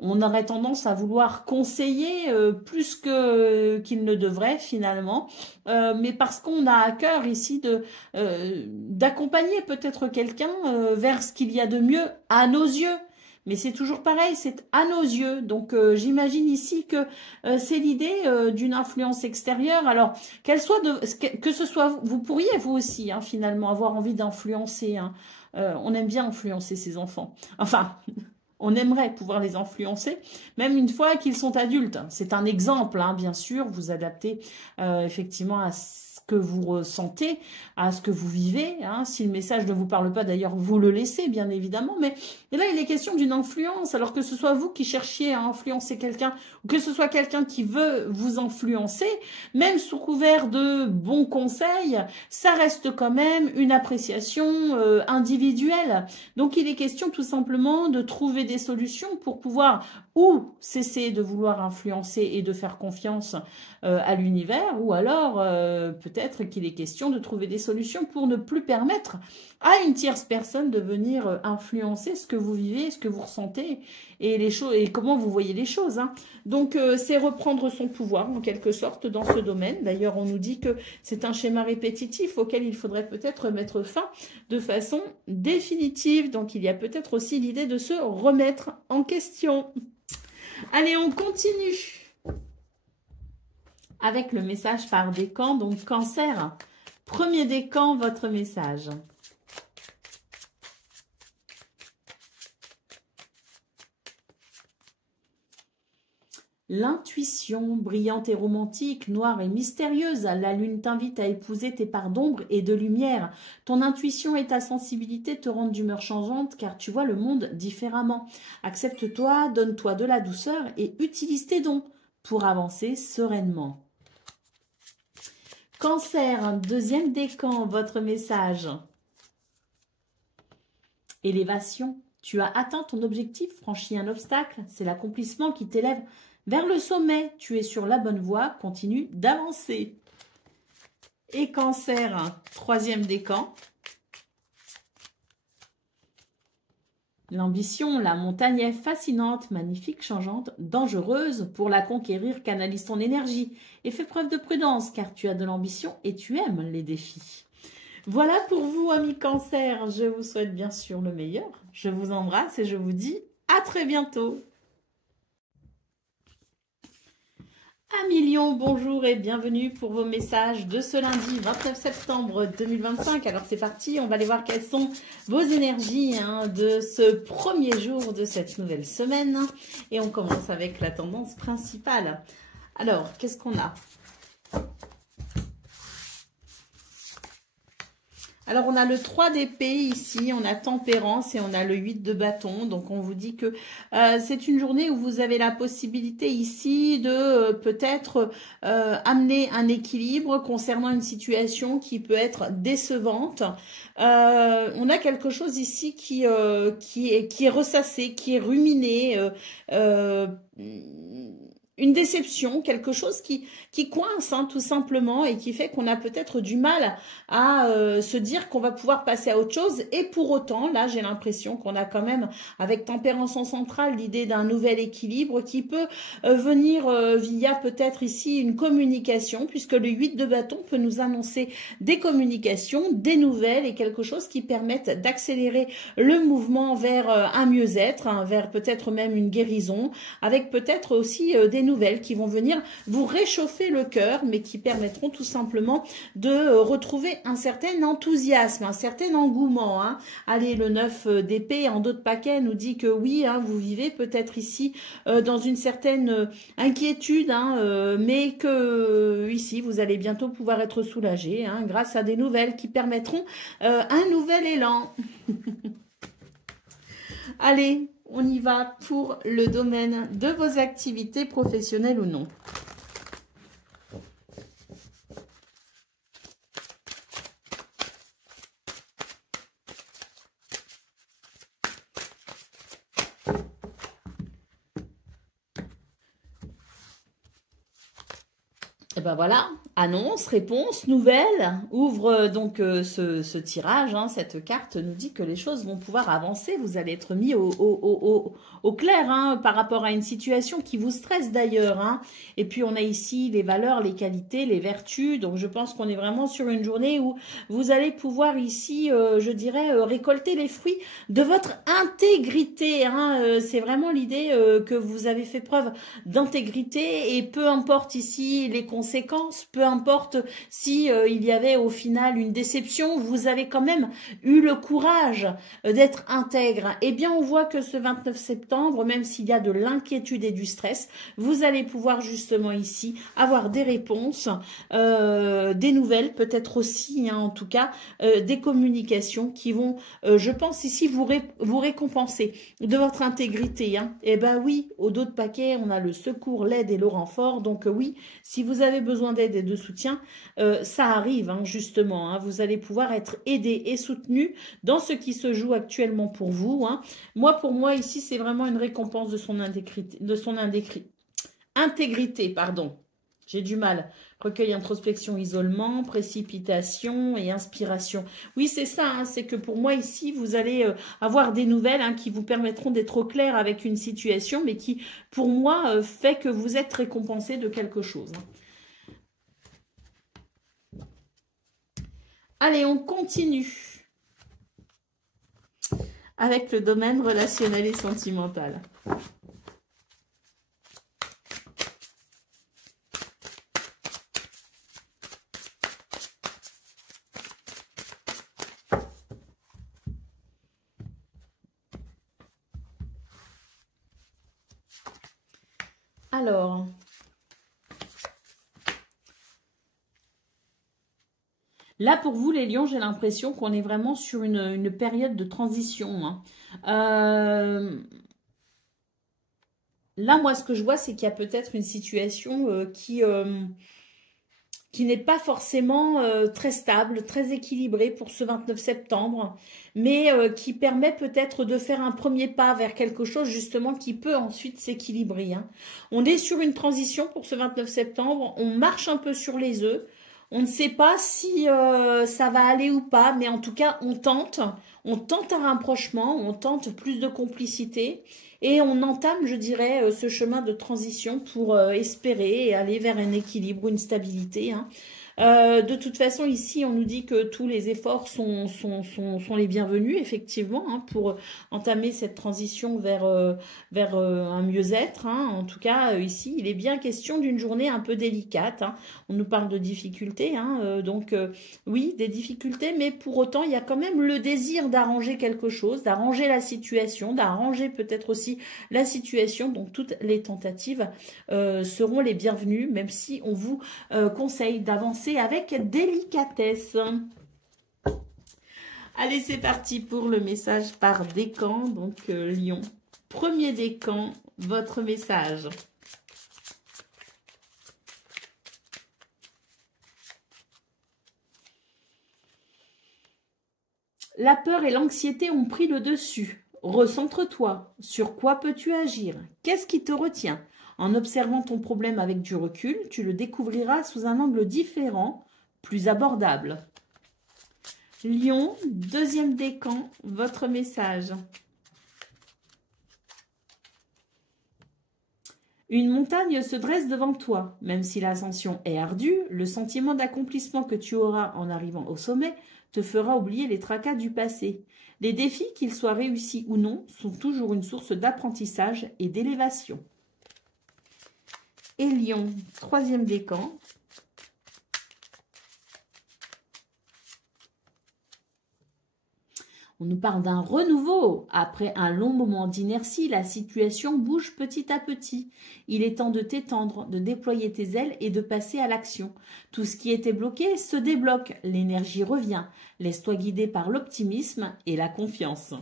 on aurait tendance à vouloir conseiller plus qu'il ne devrait finalement, mais parce qu'on a à cœur ici d'accompagner peut-être quelqu'un vers ce qu'il y a de mieux à nos yeux. Mais c'est toujours pareil, c'est à nos yeux. Donc, j'imagine ici que c'est l'idée d'une influence extérieure. Alors, que ce soit, vous pourriez vous aussi, hein, finalement, avoir envie d'influencer. Hein. On aime bien influencer ses enfants. Enfin, on aimerait pouvoir les influencer, même une fois qu'ils sont adultes. C'est un exemple, hein, bien sûr. Vous adaptez effectivement à ce que vous ressentez, à ce que vous vivez. Hein. Si le message ne vous parle pas, d'ailleurs, vous le laissez, bien évidemment. Mais et là, il est question d'une influence. Alors que ce soit vous qui cherchiez à influencer quelqu'un, ou que ce soit quelqu'un qui veut vous influencer, même sous couvert de bons conseils, ça reste quand même une appréciation individuelle. Donc, il est question tout simplement de trouver des solutions pour pouvoir ou cesser de vouloir influencer et de faire confiance à l'univers, ou alors peut-être qu'il est question de trouver des solutions pour ne plus permettre à une tierce personne de venir influencer ce que vous vivez, ce que vous ressentez et les choses et comment vous voyez les choses. Hein. Donc c'est reprendre son pouvoir en quelque sorte dans ce domaine. D'ailleurs, on nous dit que c'est un schéma répétitif auquel il faudrait peut-être mettre fin de façon définitive. Donc il y a peut-être aussi l'idée de se remettre en question. Allez, on continue avec le message par décan, donc cancer. Premier décan, votre message. L'intuition, brillante et romantique, noire et mystérieuse, la lune t'invite à épouser tes parts d'ombre et de lumière. Ton intuition et ta sensibilité te rendent d'humeur changeante car tu vois le monde différemment. Accepte-toi, donne-toi de la douceur et utilise tes dons pour avancer sereinement. Cancer, deuxième décan, votre message. Élévation, tu as atteint ton objectif, franchi un obstacle, c'est l'accomplissement qui t'élève vers le sommet. Tu es sur la bonne voie, continue d'avancer. Et Cancer, troisième décan. L'ambition, la montagne est fascinante, magnifique, changeante, dangereuse. Pour la conquérir, canalise ton énergie et fais preuve de prudence car tu as de l'ambition et tu aimes les défis. Voilà pour vous, amis Cancer. Je vous souhaite bien sûr le meilleur. Je vous embrasse et je vous dis à très bientôt. Amis Lion, bonjour et bienvenue pour vos messages de ce lundi 29 septembre 2025. Alors c'est parti, on va aller voir quelles sont vos énergies de ce premier jour de cette nouvelle semaine. Et on commence avec la tendance principale. Alors, qu'est-ce qu'on a ? Alors, on a le 3 d'épée ici, on a tempérance et on a le 8 de bâton. Donc, on vous dit que c'est une journée où vous avez la possibilité ici de peut-être amener un équilibre concernant une situation qui peut être décevante. On a quelque chose ici qui est ressassé, qui est ruminé. une déception, quelque chose qui coince hein, tout simplement et qui fait qu'on a peut-être du mal à se dire qu'on va pouvoir passer à autre chose. Et pour autant, là, j'ai l'impression qu'on a quand même, avec Tempérance en centrale, l'idée d'un nouvel équilibre qui peut venir via peut-être ici une communication, puisque le 8 de bâton peut nous annoncer des communications, des nouvelles et quelque chose qui permette d'accélérer le mouvement vers un mieux-être, hein, vers peut-être même une guérison, avec peut-être aussi des nouvelles qui vont venir vous réchauffer le cœur, mais qui permettront tout simplement de retrouver un certain enthousiasme, un certain engouement. Hein. Allez, le 9 d'épée en dos de paquet nous dit que oui, hein, vous vivez peut-être ici dans une certaine inquiétude, hein, mais que ici, vous allez bientôt pouvoir être soulagé hein, grâce à des nouvelles qui permettront un nouvel élan. Allez, on y va pour le domaine de vos activités professionnelles ou non. Et ben voilà, annonce, réponse, nouvelle, ouvre donc ce tirage, hein, cette carte nous dit que les choses vont pouvoir avancer, vous allez être mis au clair hein, par rapport à une situation qui vous stresse d'ailleurs. Hein. Et puis on a ici les valeurs, les qualités, les vertus, donc je pense qu'on est vraiment sur une journée où vous allez pouvoir ici, je dirais, récolter les fruits de votre intégrité. Hein. C'est vraiment l'idée que vous avez fait preuve d'intégrité et peu importe ici les conséquences, peu importe si il y avait au final une déception, vous avez quand même eu le courage d'être intègre. Eh bien, on voit que ce 29 septembre, même s'il y a de l'inquiétude et du stress, vous allez pouvoir justement ici avoir des réponses, des nouvelles, peut-être aussi, hein, en tout cas, des communications qui vont, je pense ici, vous récompenser de votre intégrité. Hein. Eh ben oui, au dos de paquet, on a le secours, l'aide et le renfort. Donc oui, si vous avez besoin d'aide et de soutien, ça arrive hein, justement. Hein, vous allez pouvoir être aidé et soutenu dans ce qui se joue actuellement pour vous. Hein. Pour moi, ici, c'est vraiment une récompense de son intégrité, pardon. J'ai du mal. Recueil, introspection, isolement, précipitation et inspiration. Oui, c'est ça. Hein, c'est que pour moi, ici, vous allez avoir des nouvelles hein, qui vous permettront d'être au clair avec une situation, mais qui, pour moi, fait que vous êtes récompensé de quelque chose. Allez, on continue avec le domaine relationnel et sentimental. Alors, là pour vous les lions, j'ai l'impression qu'on est vraiment sur une période de transition. Hein. Là, moi, ce que je vois, c'est qu'il y a peut-être une situation qui n'est pas forcément très stable, très équilibrée pour ce 29 septembre, mais qui permet peut-être de faire un premier pas vers quelque chose justement qui peut ensuite s'équilibrer. Hein. On est sur une transition pour ce 29 septembre, on marche un peu sur les œufs, on ne sait pas si ça va aller ou pas, mais en tout cas, on tente un rapprochement, on tente plus de complicité et on entame, je dirais, ce chemin de transition pour espérer et aller vers un équilibre, une stabilité. Hein. De toute façon, ici, on nous dit que tous les efforts sont les bienvenus, effectivement, hein, pour entamer cette transition vers un mieux-être. Hein. En tout cas, ici, il est bien question d'une journée un peu délicate. Hein. On nous parle de difficultés, hein, donc oui, des difficultés, mais pour autant, il y a quand même le désir d'arranger quelque chose, d'arranger la situation, d'arranger peut-être aussi la situation. Donc, toutes les tentatives seront les bienvenues, même si on vous conseille d'avancer avec délicatesse. Allez, c'est parti pour le message par décan. Donc, Lion, premier décan, votre message. La peur et l'anxiété ont pris le dessus. Recentre-toi. Sur quoi peux-tu agir? Qu'est-ce qui te retient? En observant ton problème avec du recul, tu le découvriras sous un angle différent, plus abordable. Lion, deuxième décan, votre message. Une montagne se dresse devant toi. Même si l'ascension est ardue, le sentiment d'accomplissement que tu auras en arrivant au sommet te fera oublier les tracas du passé. Les défis, qu'ils soient réussis ou non, sont toujours une source d'apprentissage et d'élévation. Et Lion, troisième décan. On nous parle d'un renouveau. Après un long moment d'inertie, la situation bouge petit à petit. Il est temps de t'étendre, de déployer tes ailes et de passer à l'action. Tout ce qui était bloqué se débloque. L'énergie revient. Laisse-toi guider par l'optimisme et la confiance.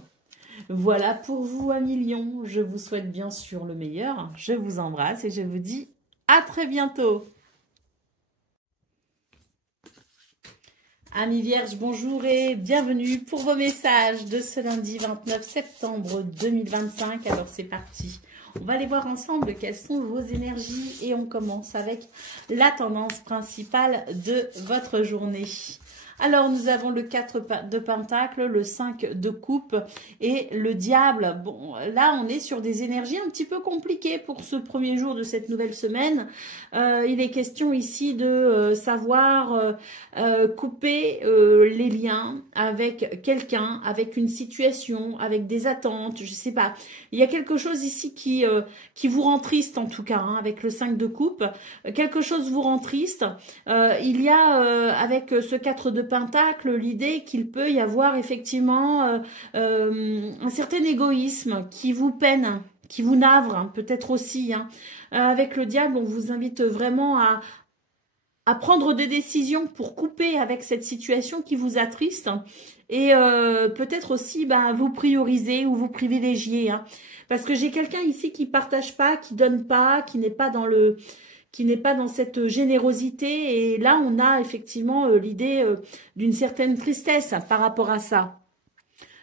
Voilà pour vous, amis Lions. Je vous souhaite bien sûr le meilleur. Je vous embrasse et je vous dis à très bientôt. Amis Vierges, bonjour et bienvenue pour vos messages de ce lundi 29 septembre 2025. Alors c'est parti, on va aller voir ensemble quelles sont vos énergies et on commence avec la tendance principale de votre journée. Alors, nous avons le 4 de Pentacle, le 5 de Coupe et le Diable. Bon, là, on est sur des énergies un petit peu compliquées pour ce premier jour de cette nouvelle semaine. Il est question ici de savoir couper les liens avec quelqu'un, avec une situation, avec des attentes, je sais pas. Il y a quelque chose ici qui vous rend triste en tout cas, hein, avec le 5 de Coupe. Quelque chose vous rend triste. Il y a avec ce 4 de Pentacle l'idée qu'il peut y avoir effectivement un certain égoïsme qui vous peine, qui vous navre, hein, peut-être aussi. Hein. Avec le Diable, on vous invite vraiment à prendre des décisions pour couper avec cette situation qui vous attriste et peut-être aussi vous prioriser ou vous privilégier. Hein. Parce que j'ai quelqu'un ici qui partage pas, qui donne pas, qui n'est pas dans cette générosité. Et là, on a effectivement l'idée d'une certaine tristesse par rapport à ça.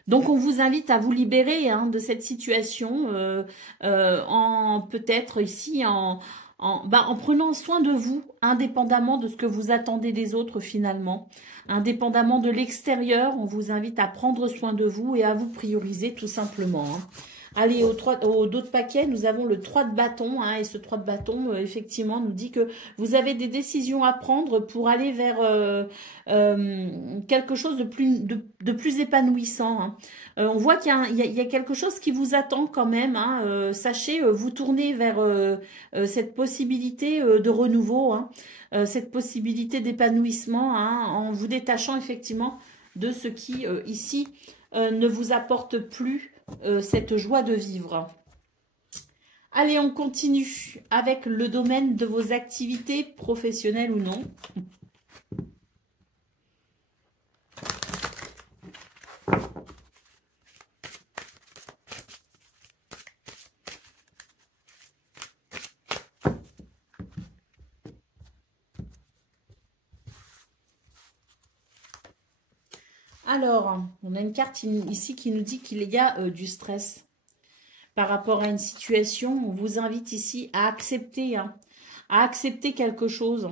Donc, on vous invite à vous libérer hein, de cette situation en peut-être ici en prenant soin de vous, indépendamment de ce que vous attendez des autres finalement. Indépendamment de l'extérieur, on vous invite à prendre soin de vous et à vous prioriser tout simplement. Hein. Allez, au dos de paquet, nous avons le 3 de bâton. Hein, et ce 3 de bâton, effectivement, nous dit que vous avez des décisions à prendre pour aller vers quelque chose de plus épanouissant. Hein. On voit qu'il y a quelque chose qui vous attend quand même. Hein. Sachez vous tourner vers cette possibilité de renouveau, hein, cette possibilité d'épanouissement, hein, en vous détachant effectivement de ce qui, ici, ne vous apporte plus cette joie de vivre. Allez, on continue avec le domaine de vos activités professionnelles ou non. Alors, on a une carte ici qui nous dit qu'il y a du stress par rapport à une situation. On vous invite ici à accepter, hein, à accepter quelque chose.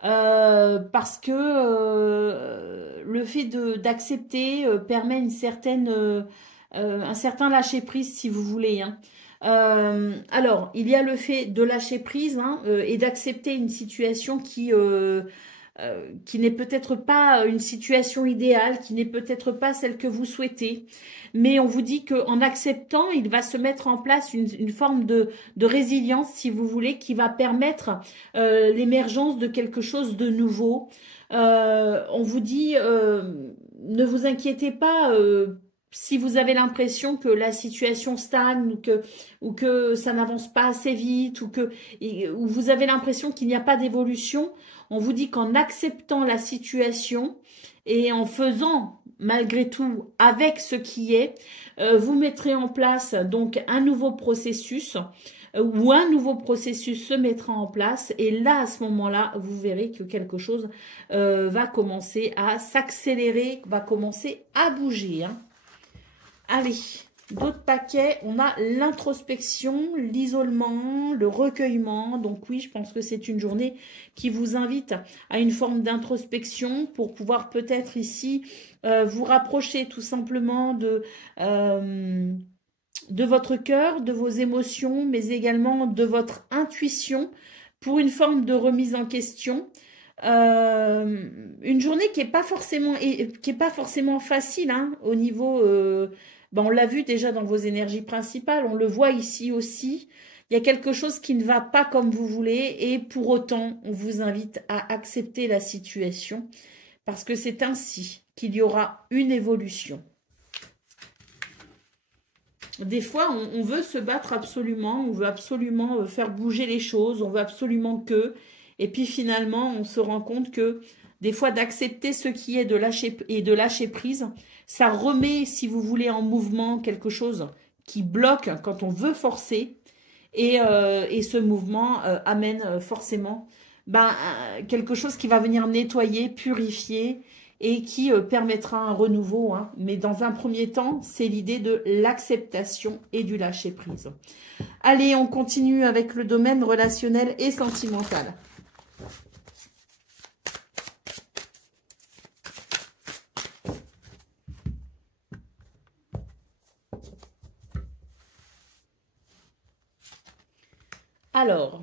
Parce que le fait d'accepter permet un certain lâcher-prise, si vous voulez. Hein. Alors, il y a le fait de lâcher prise hein, et d'accepter une situation qui n'est peut-être pas une situation idéale, qui n'est peut-être pas celle que vous souhaitez. Mais on vous dit qu'en acceptant, il va se mettre en place une forme de résilience, si vous voulez, qui va permettre l'émergence de quelque chose de nouveau. On vous dit, ne vous inquiétez pas si vous avez l'impression que la situation stagne ou que ça n'avance pas assez vite ou vous avez l'impression qu'il n'y a pas d'évolution. On vous dit qu'en acceptant la situation et en faisant malgré tout avec ce qui est, vous mettrez en place donc un nouveau processus ou un nouveau processus se mettra en place et là à ce moment-là vous verrez que quelque chose va commencer à s'accélérer, va commencer à bouger. Hein. Allez, d'autres paquets. On a l'introspection, l'isolement, le recueillement. Donc oui, je pense que c'est une journée qui vous invite à une forme d'introspection pour pouvoir peut-être ici vous rapprocher tout simplement de votre cœur, de vos émotions, mais également de votre intuition pour une forme de remise en question. Une journée qui est pas forcément facile hein, au niveau on l'a vu déjà dans vos énergies principales, on le voit ici aussi. Il y a quelque chose qui ne va pas comme vous voulez et pour autant, on vous invite à accepter la situation parce que c'est ainsi qu'il y aura une évolution. Des fois, on veut se battre absolument, on veut absolument faire bouger les choses, on veut absolument que... Et puis finalement, on se rend compte que des fois, d'accepter ce qui est de lâcher prise, ça remet, si vous voulez, en mouvement quelque chose qui bloque quand on veut forcer. Et ce mouvement amène forcément quelque chose qui va venir nettoyer, purifier et qui permettra un renouveau. Hein. Mais dans un premier temps, c'est l'idée de l'acceptation et du lâcher prise. Allez, on continue avec le domaine relationnel et sentimental. Alors,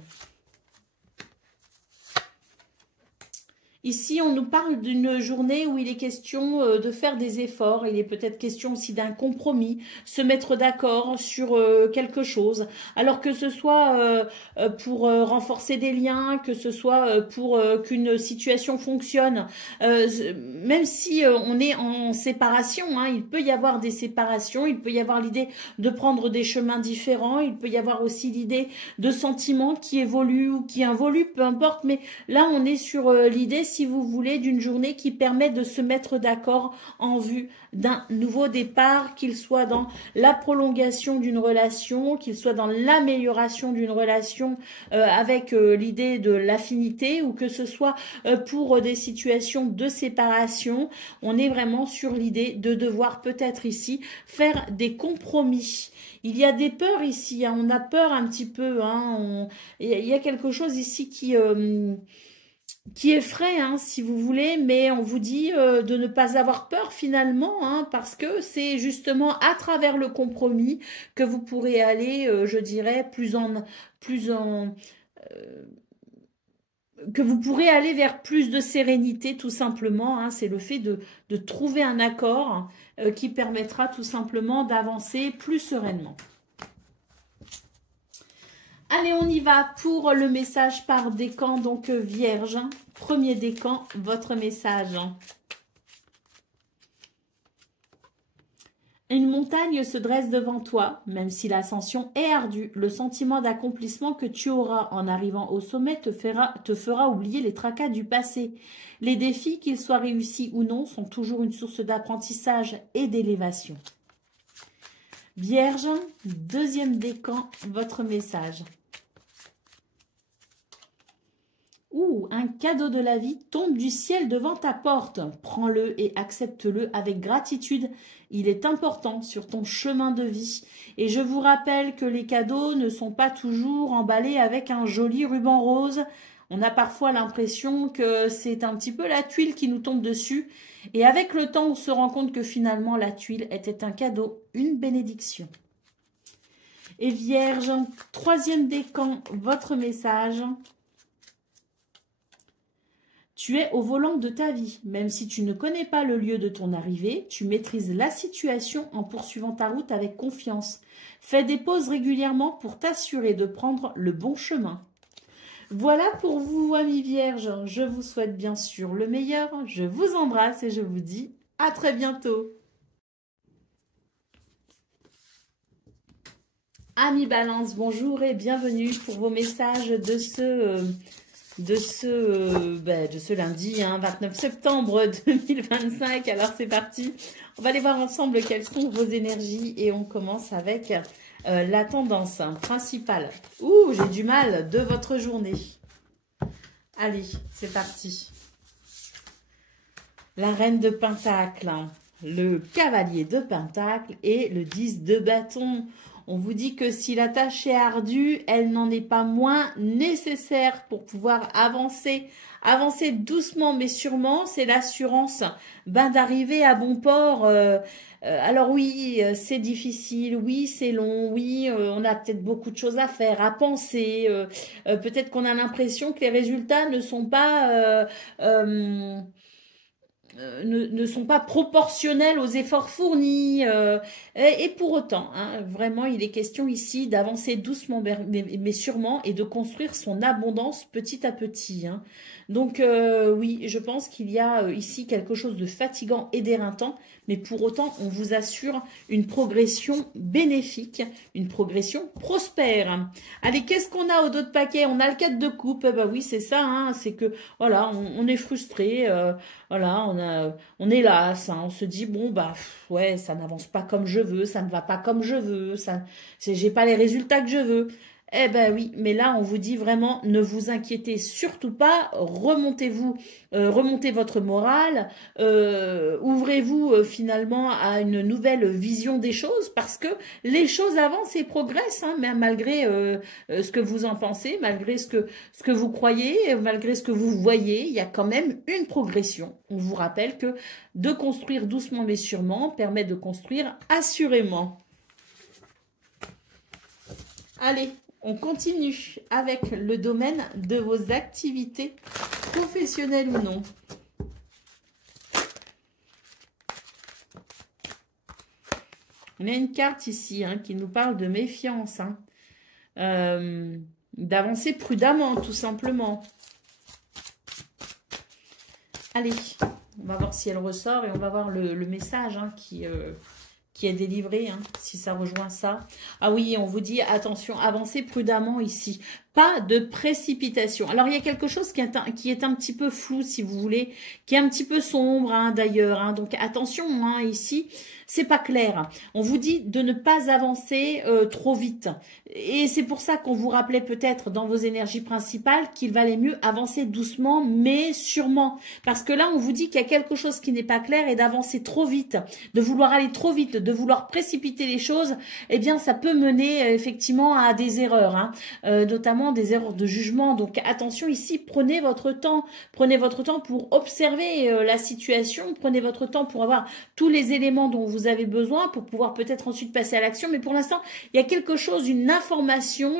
ici, on nous parle d'une journée où il est question de faire des efforts. Il est peut-être question aussi d'un compromis, se mettre d'accord sur quelque chose. Alors que ce soit pour renforcer des liens, que ce soit pour qu'une situation fonctionne. Même si on est en séparation, hein, il peut y avoir des séparations, il peut y avoir l'idée de prendre des chemins différents, il peut y avoir aussi l'idée de sentiments qui évoluent ou qui involuent, peu importe. Mais là, on est sur l'idée, si vous voulez, d'une journée qui permet de se mettre d'accord en vue d'un nouveau départ, qu'il soit dans la prolongation d'une relation, qu'il soit dans l'amélioration d'une relation avec l'idée de l'affinité, ou que ce soit pour des situations de séparation. On est vraiment sur l'idée de devoir peut-être ici faire des compromis. Il y a des peurs ici, hein, on a peur un petit peu, hein, il y a quelque chose ici qui effraie, hein, si vous voulez, mais on vous dit de ne pas avoir peur finalement, hein, parce que c'est justement à travers le compromis que vous pourrez aller, je dirais, que vous pourrez aller vers plus de sérénité, tout simplement. Hein, c'est le fait de trouver un accord qui permettra tout simplement d'avancer plus sereinement. Allez, on y va pour le message par décan, donc Vierge. Premier décan, votre message. Une montagne se dresse devant toi, même si l'ascension est ardue. Le sentiment d'accomplissement que tu auras en arrivant au sommet te fera oublier les tracas du passé. Les défis, qu'ils soient réussis ou non, sont toujours une source d'apprentissage et d'élévation. Vierge, deuxième décan, votre message. Un cadeau de la vie tombe du ciel devant ta porte. Prends-le et accepte-le avec gratitude. Il est important sur ton chemin de vie. Et je vous rappelle que les cadeaux ne sont pas toujours emballés avec un joli ruban rose. On a parfois l'impression que c'est un petit peu la tuile qui nous tombe dessus. Et avec le temps, on se rend compte que finalement, la tuile était un cadeau, une bénédiction. Et Vierge, troisième décan, votre message. Tu es au volant de ta vie. Même si tu ne connais pas le lieu de ton arrivée, tu maîtrises la situation en poursuivant ta route avec confiance. Fais des pauses régulièrement pour t'assurer de prendre le bon chemin. Voilà pour vous, amis vierges. Je vous souhaite bien sûr le meilleur. Je vous embrasse et je vous dis à très bientôt. Amis Balance, bonjour et bienvenue pour vos messages de ce lundi, hein, 29 septembre 2025. Alors c'est parti, on va aller voir ensemble quelles sont vos énergies et on commence avec la tendance principale. Ouh, j'ai du mal de votre journée. Allez, c'est parti. La reine de Pentacle. le cavalier de pentacle et le 10 de bâton. On vous dit que si la tâche est ardue, elle n'en est pas moins nécessaire pour pouvoir avancer. Avancer doucement mais sûrement, c'est l'assurance d'arriver à bon port. Alors oui, c'est difficile, oui, c'est long, oui, on a peut-être beaucoup de choses à faire, à penser. Peut-être qu'on a l'impression que les résultats ne sont pas... ne sont pas proportionnels aux efforts fournis. Et pour autant, hein, vraiment, il est question ici d'avancer doucement mais sûrement et de construire son abondance petit à petit. Hein. Donc oui, je pense qu'il y a ici quelque chose de fatigant et d'éreintant, mais pour autant, on vous assure une progression bénéfique, une progression prospère. Allez, qu'est-ce qu'on a au dos de paquet? On a le 4 de coupe. Bah oui, c'est ça, hein, c'est que, voilà, on est frustré, voilà, on est là, ça, on se dit, bon, bah, ouais, ça n'avance pas comme je veux, ça ne va pas comme je veux, j'ai pas les résultats que je veux. Eh ben oui, mais là, on vous dit vraiment, ne vous inquiétez surtout pas, remontez-vous, remontez votre morale, ouvrez-vous finalement à une nouvelle vision des choses, parce que les choses avancent et progressent, hein, mais malgré ce que vous en pensez, malgré ce que vous croyez, malgré ce que vous voyez, il y a quand même une progression. On vous rappelle que de construire doucement mais sûrement permet de construire assurément. Allez, on continue avec le domaine de vos activités professionnelles ou non. On a une carte ici hein, qui nous parle de méfiance, hein, d'avancer prudemment tout simplement. Allez, on va voir si elle ressort et on va voir le message hein, qui est délivré, hein, si ça rejoint ça. Ah oui, on vous dit, attention, avancez prudemment ici. Pas de précipitation. Alors, il y a quelque chose qui est un petit peu flou, si vous voulez, qui est un petit peu sombre, hein, d'ailleurs. Hein, donc, attention, hein, ici, c'est pas clair. On vous dit de ne pas avancer trop vite. Et c'est pour ça qu'on vous rappelait peut-être dans vos énergies principales qu'il valait mieux avancer doucement, mais sûrement. Parce que là, on vous dit qu'il y a quelque chose qui n'est pas clair et d'avancer trop vite, de vouloir aller trop vite, de vouloir précipiter les choses, eh bien, ça peut mener effectivement à des erreurs, hein, notamment des erreurs de jugement. Donc, attention ici, prenez votre temps pour observer la situation, prenez votre temps pour avoir tous les éléments dont vous avez besoin pour pouvoir peut-être ensuite passer à l'action. Mais pour l'instant, il y a quelque chose, une information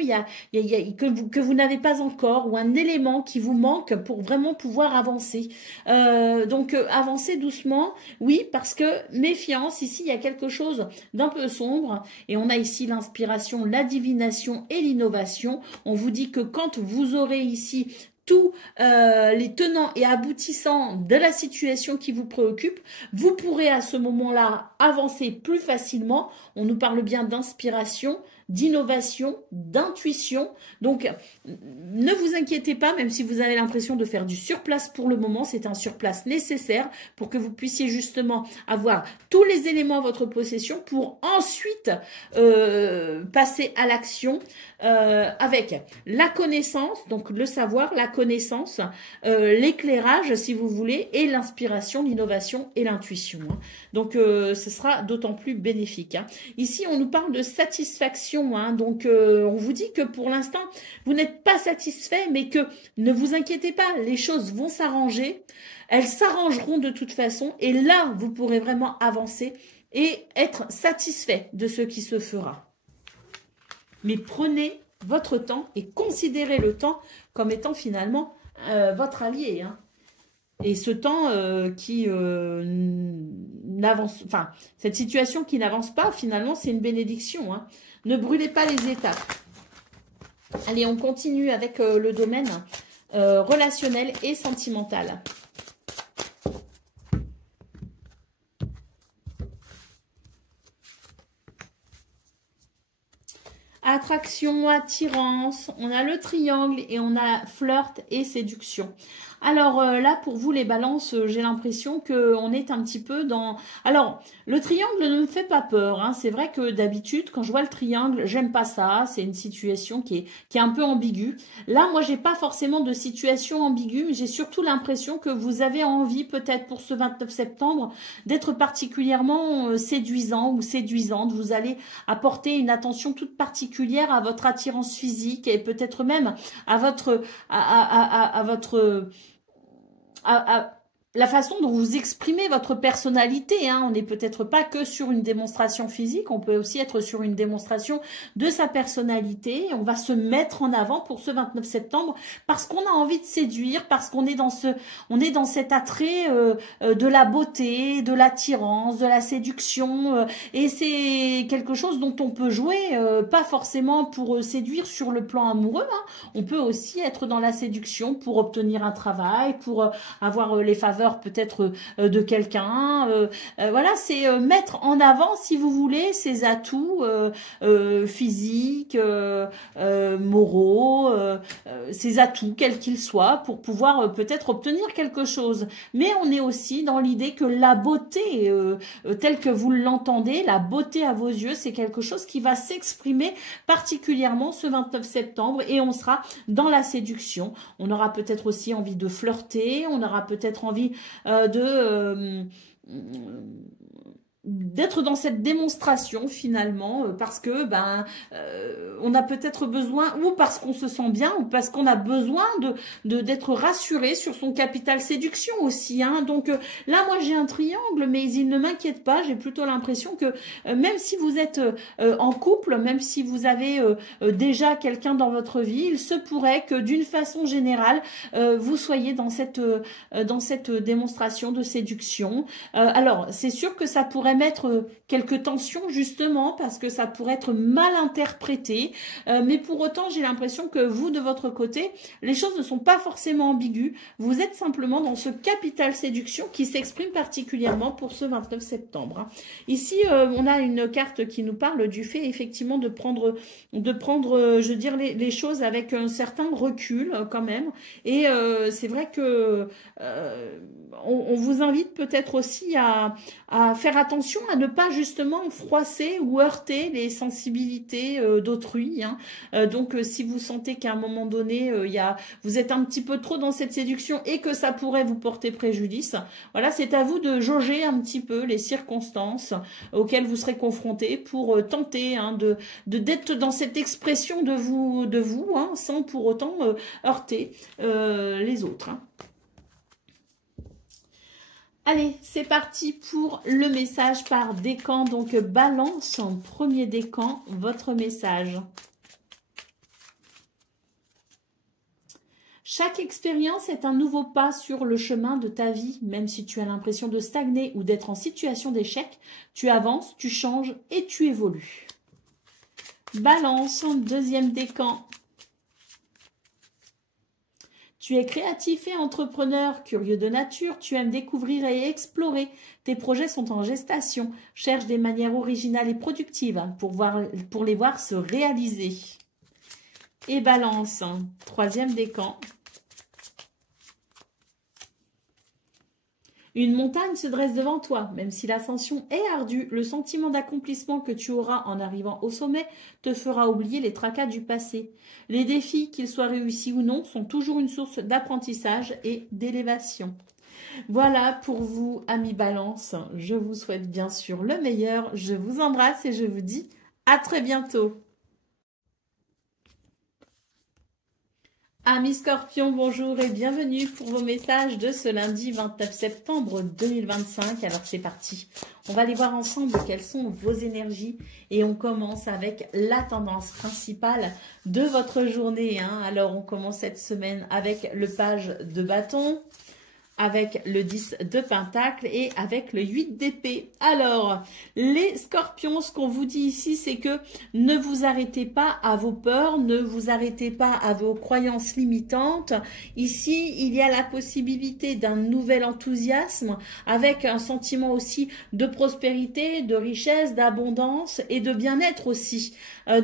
que vous n'avez pas encore ou un élément qui vous manque pour vraiment pouvoir avancer. Donc, avancez doucement, oui, parce que méfiance, ici, il y a quelque chose d'un peu sombre et on a ici l'inspiration, la divination et l'innovation. On vous dit que quand vous aurez ici tous les tenants et aboutissants de la situation qui vous préoccupe, vous pourrez à ce moment-là avancer plus facilement. On nous parle bien d'inspiration, d'innovation, d'intuition. Donc, ne vous inquiétez pas, même si vous avez l'impression de faire du surplace pour le moment, c'est un surplace nécessaire pour que vous puissiez justement avoir tous les éléments à votre possession pour ensuite passer à l'action avec la connaissance, donc le savoir, la connaissance, l'éclairage si vous voulez, et l'inspiration, l'innovation et l'intuition. Hein. Donc, ce sera d'autant plus bénéfique. Hein. Ici, on nous parle de satisfaction. Hein, donc, on vous dit que pour l'instant, vous n'êtes pas satisfait, mais que ne vous inquiétez pas, les choses vont s'arranger. Elles s'arrangeront de toute façon. Et là, vous pourrez vraiment avancer et être satisfait de ce qui se fera. Mais prenez votre temps et considérez le temps comme étant finalement votre allié. Hein. Et ce temps qui n'avance, enfin, cette situation qui n'avance pas, finalement, c'est une bénédiction. Hein. Ne brûlez pas les étapes. Allez, on continue avec le domaine relationnel et sentimental. attraction, attirance, on a le triangle et on a flirt et séduction. Alors là, pour vous les balances, j'ai l'impression qu'on est un petit peu dans... Alors, le triangle ne me fait pas peur. Hein. C'est vrai que d'habitude, quand je vois le triangle, j'aime pas ça. C'est une situation qui est un peu ambiguë. Là, moi, j'ai pas forcément de situation ambiguë, mais j'ai surtout l'impression que vous avez envie, peut-être pour ce 29 septembre, d'être particulièrement séduisant ou séduisante. Vous allez apporter une attention toute particulière à votre attirance physique et peut-être même à votre... la façon dont vous exprimez votre personnalité. Hein. On n'est peut-être pas que sur une démonstration physique, on peut aussi être sur une démonstration de sa personnalité. On va se mettre en avant pour ce 29 septembre parce qu'on a envie de séduire, parce qu'on est dans cet attrait de la beauté, de l'attirance, de la séduction. Et c'est quelque chose dont on peut jouer, pas forcément pour séduire sur le plan amoureux. Hein. On peut aussi être dans la séduction pour obtenir un travail, pour avoir les faveurs peut-être de quelqu'un. Voilà, c'est mettre en avant, si vous voulez, ses atouts physiques, moraux, ses atouts, quels qu'ils soient, pour pouvoir peut-être obtenir quelque chose. Mais on est aussi dans l'idée que la beauté, telle que vous l'entendez, la beauté à vos yeux, c'est quelque chose qui va s'exprimer particulièrement ce 29 septembre et on sera dans la séduction. On aura peut-être aussi envie de flirter, on aura peut-être envie d'être dans cette démonstration finalement parce que on a peut-être besoin ou parce qu'on se sent bien ou parce qu'on a besoin d'être rassuré sur son capital séduction aussi hein. Donc là moi j'ai un triangle mais il ne m'inquiète pas, j'ai plutôt l'impression que même si vous êtes en couple, même si vous avez déjà quelqu'un dans votre vie, il se pourrait que d'une façon générale vous soyez dans cette démonstration de séduction. Alors c'est sûr que ça pourrait mettre quelques tensions justement parce que ça pourrait être mal interprété mais pour autant j'ai l'impression que vous de votre côté les choses ne sont pas forcément ambiguës, vous êtes simplement dans ce capital séduction qui s'exprime particulièrement pour ce 29 septembre. Ici on a une carte qui nous parle du fait effectivement de prendre je veux dire les choses avec un certain recul quand même et c'est vrai que on vous invite peut-être aussi à faire attention à ne pas justement froisser ou heurter les sensibilités d'autrui. Hein. Donc, si vous sentez qu'à un moment donné, vous êtes un petit peu trop dans cette séduction et que ça pourrait vous porter préjudice, voilà, c'est à vous de jauger un petit peu les circonstances auxquelles vous serez confrontés pour tenter hein, d'être dans cette expression de vous hein, sans pour autant heurter les autres. Hein. Allez, c'est parti pour le message par décan. Donc, balance en premier décan, votre message. Chaque expérience est un nouveau pas sur le chemin de ta vie. Même si tu as l'impression de stagner ou d'être en situation d'échec, tu avances, tu changes et tu évolues. Balance en deuxième décan. Tu es créatif et entrepreneur, curieux de nature, tu aimes découvrir et explorer. Tes projets sont en gestation. Cherche des manières originales et productives pour les voir se réaliser. Et balance, troisième décan. Une montagne se dresse devant toi. Même si l'ascension est ardue, le sentiment d'accomplissement que tu auras en arrivant au sommet te fera oublier les tracas du passé. Les défis, qu'ils soient réussis ou non, sont toujours une source d'apprentissage et d'élévation. Voilà pour vous, amis Balance. Je vous souhaite bien sûr le meilleur. Je vous embrasse et je vous dis à très bientôt. Amis Scorpions, bonjour et bienvenue pour vos messages de ce lundi 29 septembre 2025. Alors c'est parti, on va aller voir ensemble quelles sont vos énergies et on commence avec la tendance principale de votre journée. Hein. Alors on commence cette semaine avec le page de bâton. avec le 10 de Pentacle et avec le 8 d'épée. Alors, les scorpions, ce qu'on vous dit ici, c'est que ne vous arrêtez pas à vos peurs, ne vous arrêtez pas à vos croyances limitantes. Ici, il y a la possibilité d'un nouvel enthousiasme avec un sentiment aussi de prospérité, de richesse, d'abondance et de bien-être aussi.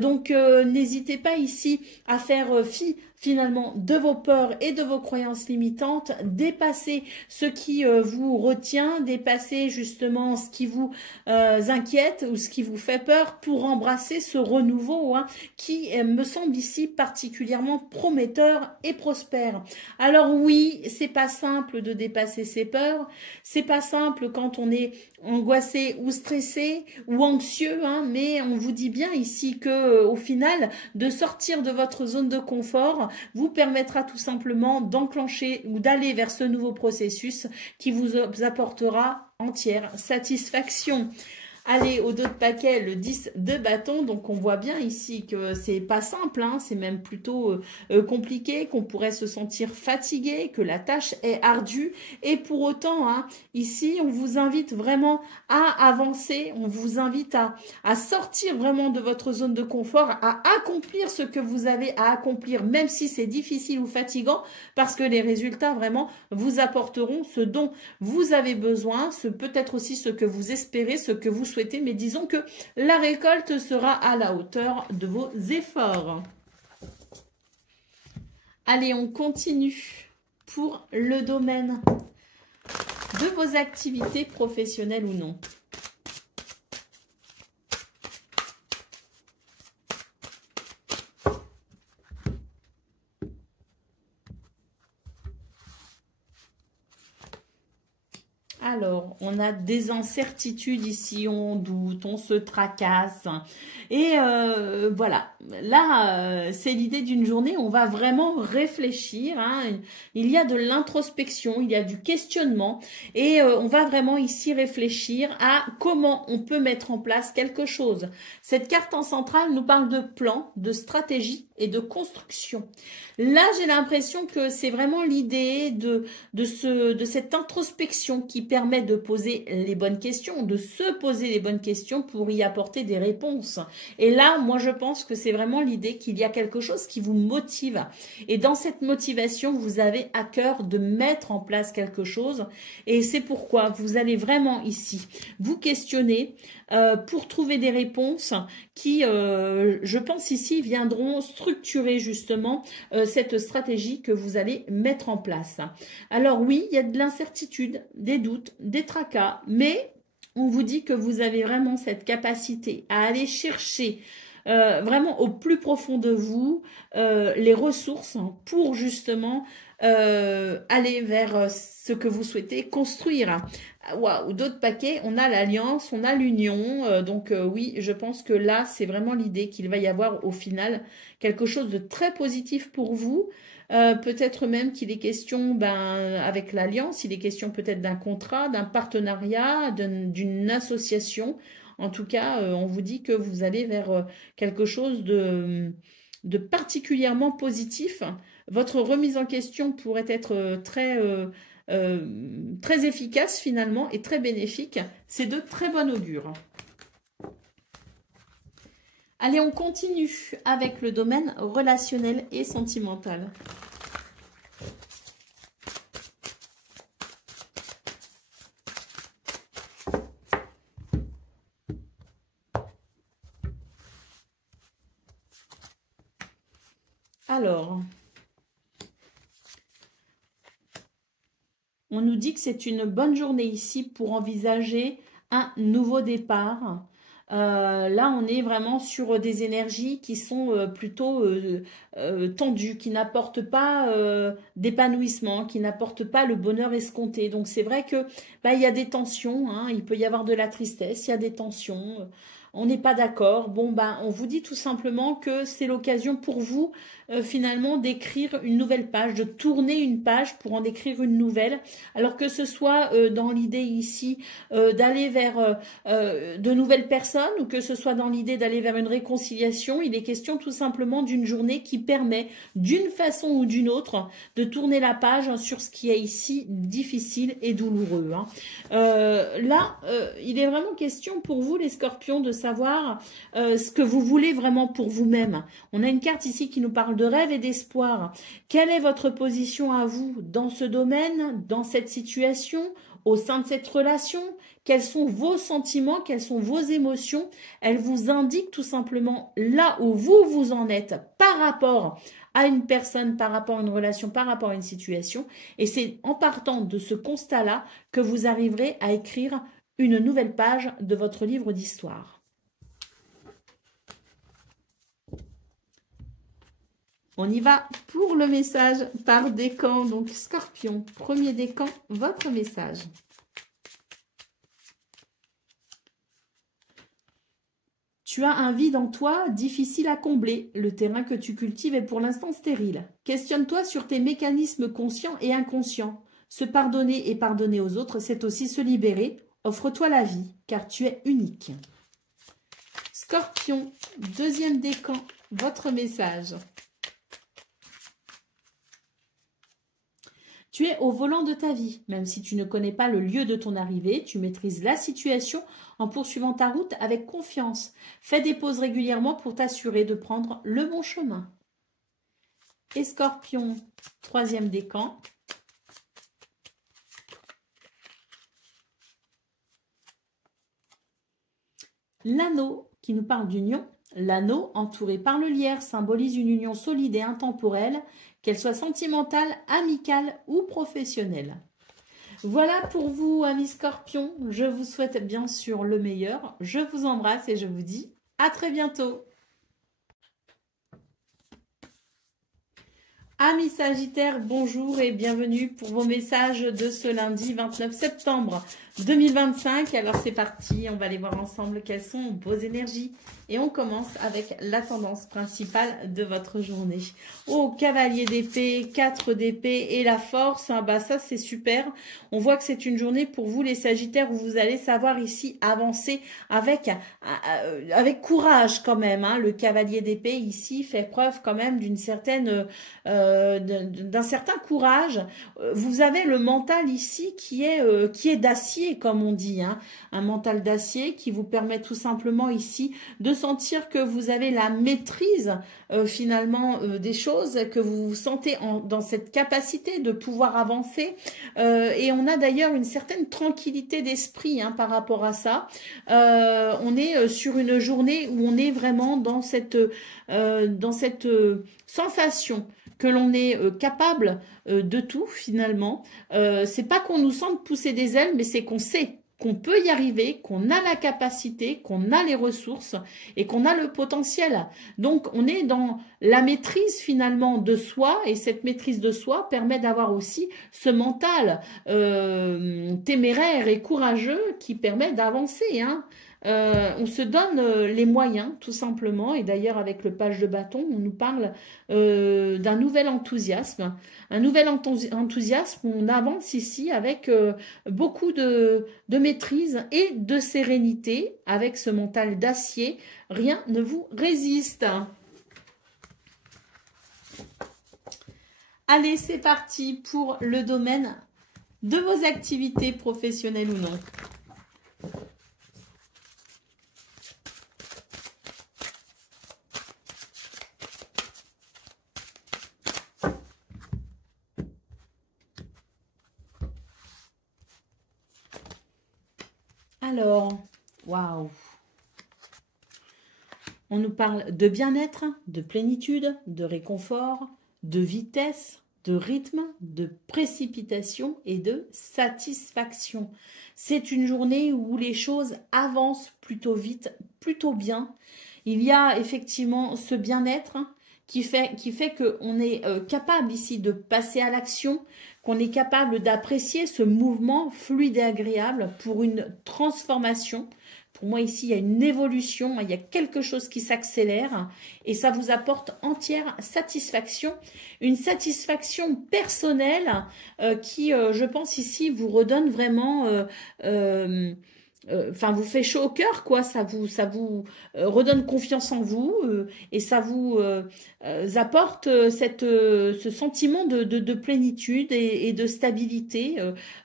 Donc, n'hésitez pas ici à faire fi finalement de vos peurs et de vos croyances limitantes, dépasser ce qui vous retient, dépasser justement ce qui vous inquiète ou ce qui vous fait peur pour embrasser ce renouveau qui me semble ici particulièrement prometteur et prospère. Alors oui, c'est pas simple de dépasser ses peurs, c'est pas simple quand on est angoissé ou stressé ou anxieux, mais on vous dit bien ici que au final, de sortir de votre zone de confort vous permettra tout simplement d'enclencher ou d'aller vers ce nouveau processus qui vous apportera entière satisfaction. Allez, au dos de paquet, le 10 de bâton. Donc, on voit bien ici que c'est pas simple, c'est même plutôt compliqué, qu'on pourrait se sentir fatigué, que la tâche est ardue. Et pour autant, ici, on vous invite vraiment à avancer. On vous invite à sortir vraiment de votre zone de confort, à accomplir ce que vous avez à accomplir, même si c'est difficile ou fatigant, parce que les résultats vraiment vous apporteront ce dont vous avez besoin, ce peut-être aussi ce que vous espérez, ce que vous souhaitez, mais disons que la récolte sera à la hauteur de vos efforts. Allez, on continue pour le domaine de vos activités professionnelles ou non. Alors, on a des incertitudes ici, on doute, on se tracasse. Et voilà, là, c'est l'idée d'une journée où on va vraiment réfléchir. Il y a de l'introspection, il y a du questionnement. Et on va vraiment ici réfléchir à comment on peut mettre en place quelque chose. Cette carte en centrale nous parle de plan, de stratégie et de construction. Là, j'ai l'impression que c'est vraiment l'idée de cette introspection qui permet de poser les bonnes questions, de se poser les bonnes questions pour y apporter des réponses. Et là, moi, je pense que c'est vraiment l'idée qu'il y a quelque chose qui vous motive. Et dans cette motivation, vous avez à cœur de mettre en place quelque chose. Et c'est pourquoi vous allez vraiment ici vous questionner pour trouver des réponses qui, je pense ici, viendront structurer justement cette stratégie que vous allez mettre en place. Alors oui, il y a de l'incertitude, des doutes, des tracas, mais on vous dit que vous avez vraiment cette capacité à aller chercher vraiment au plus profond de vous les ressources pour justement aller vers ce que vous souhaitez construire. Waouh, d'autres paquets, on a l'alliance, on a l'union, donc oui, je pense que là, c'est vraiment l'idée qu'il va y avoir au final quelque chose de très positif pour vous. Peut-être même qu'il est question, avec l'alliance, il est question peut-être d'un contrat, d'un partenariat, d'une association. En tout cas, on vous dit que vous allez vers quelque chose de particulièrement positif. Votre remise en question pourrait être très efficace finalement et très bénéfique. C'est de très bon augure. Allez, on continue avec le domaine relationnel et sentimental. Alors, on nous dit que c'est une bonne journée ici pour envisager un nouveau départ. Là, on est vraiment sur des énergies qui sont plutôt tendues, qui n'apportent pas d'épanouissement, qui n'apportent pas le bonheur escompté. Donc, c'est vrai que il y a des tensions, il peut y avoir de la tristesse, il y a des tensions. on n'est pas d'accord. Bon, ben, on vous dit tout simplement que c'est l'occasion pour vous, finalement, d'écrire une nouvelle page, de tourner une page pour en écrire une nouvelle. Alors que ce soit dans l'idée ici d'aller vers de nouvelles personnes ou que ce soit dans l'idée d'aller vers une réconciliation, il est question tout simplement d'une journée qui permet, d'une façon ou d'une autre, de tourner la page sur ce qui est ici difficile et douloureux. Hein. Là, il est vraiment question pour vous, les scorpions, de savoir ce que vous voulez vraiment pour vous-même. On a une carte ici qui nous parle de rêve et d'espoir. Quelle est votre position à vous dans ce domaine, dans cette situation, au sein de cette relation? Quels sont vos sentiments, quelles sont vos émotions? Elles vous indiquent tout simplement là où vous en êtes par rapport à une personne, par rapport à une relation, par rapport à une situation. Et c'est en partant de ce constat-là que vous arriverez à écrire une nouvelle page de votre livre d'histoire. On y va pour le message par décan. Donc, Scorpion, premier décan, votre message. Tu as un vide en toi difficile à combler. Le terrain que tu cultives est pour l'instant stérile. Questionne-toi sur tes mécanismes conscients et inconscients. Se pardonner et pardonner aux autres, c'est aussi se libérer. Offre-toi la vie, car tu es unique. Scorpion, deuxième décan, votre message. Tu es au volant de ta vie, même si tu ne connais pas le lieu de ton arrivée, tu maîtrises la situation en poursuivant ta route avec confiance. Fais des pauses régulièrement pour t'assurer de prendre le bon chemin. Et Scorpion, troisième décan. L'anneau qui nous parle d'union. L'anneau, entouré par le lierre, symbolise une union solide et intemporelle, qu'elle soit sentimentale, amicale ou professionnelle. Voilà pour vous, amis Scorpions. Je vous souhaite bien sûr le meilleur. Je vous embrasse et je vous dis à très bientôt. Amis Sagittaires, bonjour et bienvenue pour vos messages de ce lundi 29 septembre 2025. Alors c'est parti, on va aller voir ensemble quelles sont vos énergies. Et on commence avec la tendance principale de votre journée. Oh, cavalier d'épée, 4 d'épée et la force. Hein, bah ça c'est super. On voit que c'est une journée pour vous les Sagittaires où vous allez savoir ici avancer avec courage quand même. Hein. Le cavalier d'épée ici fait preuve quand même d'une certaine... d'un certain courage. Vous avez le mental ici qui est d'acier comme on dit, hein. Un mental d'acier qui vous permet tout simplement ici de sentir que vous avez la maîtrise finalement des choses, que vous vous sentez dans cette capacité de pouvoir avancer et on a d'ailleurs une certaine tranquillité d'esprit hein, par rapport à ça. On est sur une journée où on est vraiment dans cette sensation que l'on est capable de tout finalement. C'est pas qu'on nous sente pousser des ailes, mais c'est qu'on sait qu'on peut y arriver, qu'on a la capacité, qu'on a les ressources et qu'on a le potentiel. Donc, on est dans la maîtrise finalement de soi et cette maîtrise de soi permet d'avoir aussi ce mental téméraire et courageux qui permet d'avancer, hein. On se donne les moyens tout simplement et d'ailleurs avec le page de bâton on nous parle d'un nouvel enthousiasme, enthousiasme où on avance ici avec beaucoup de maîtrise et de sérénité avec ce mental d'acier, rien ne vous résiste. Allez, c'est parti pour le domaine de vos activités professionnelles ou non. Alors, waouh! On nous parle de bien-être, de plénitude, de réconfort, de vitesse, de rythme, de précipitation et de satisfaction. C'est une journée où les choses avancent plutôt vite, plutôt bien. Il y a effectivement ce bien-être qui fait qu'on est capable ici de passer à l'action, qu'on est capable d'apprécier ce mouvement fluide et agréable pour une transformation Pour moi, ici, il y a une évolution, il y a quelque chose qui s'accélère et ça vous apporte entière satisfaction. Une satisfaction personnelle qui, je pense ici, vous redonne vraiment... enfin, vous fait chaud au cœur, quoi. Ça vous redonne confiance en vous et ça vous apporte ce sentiment de plénitude et de stabilité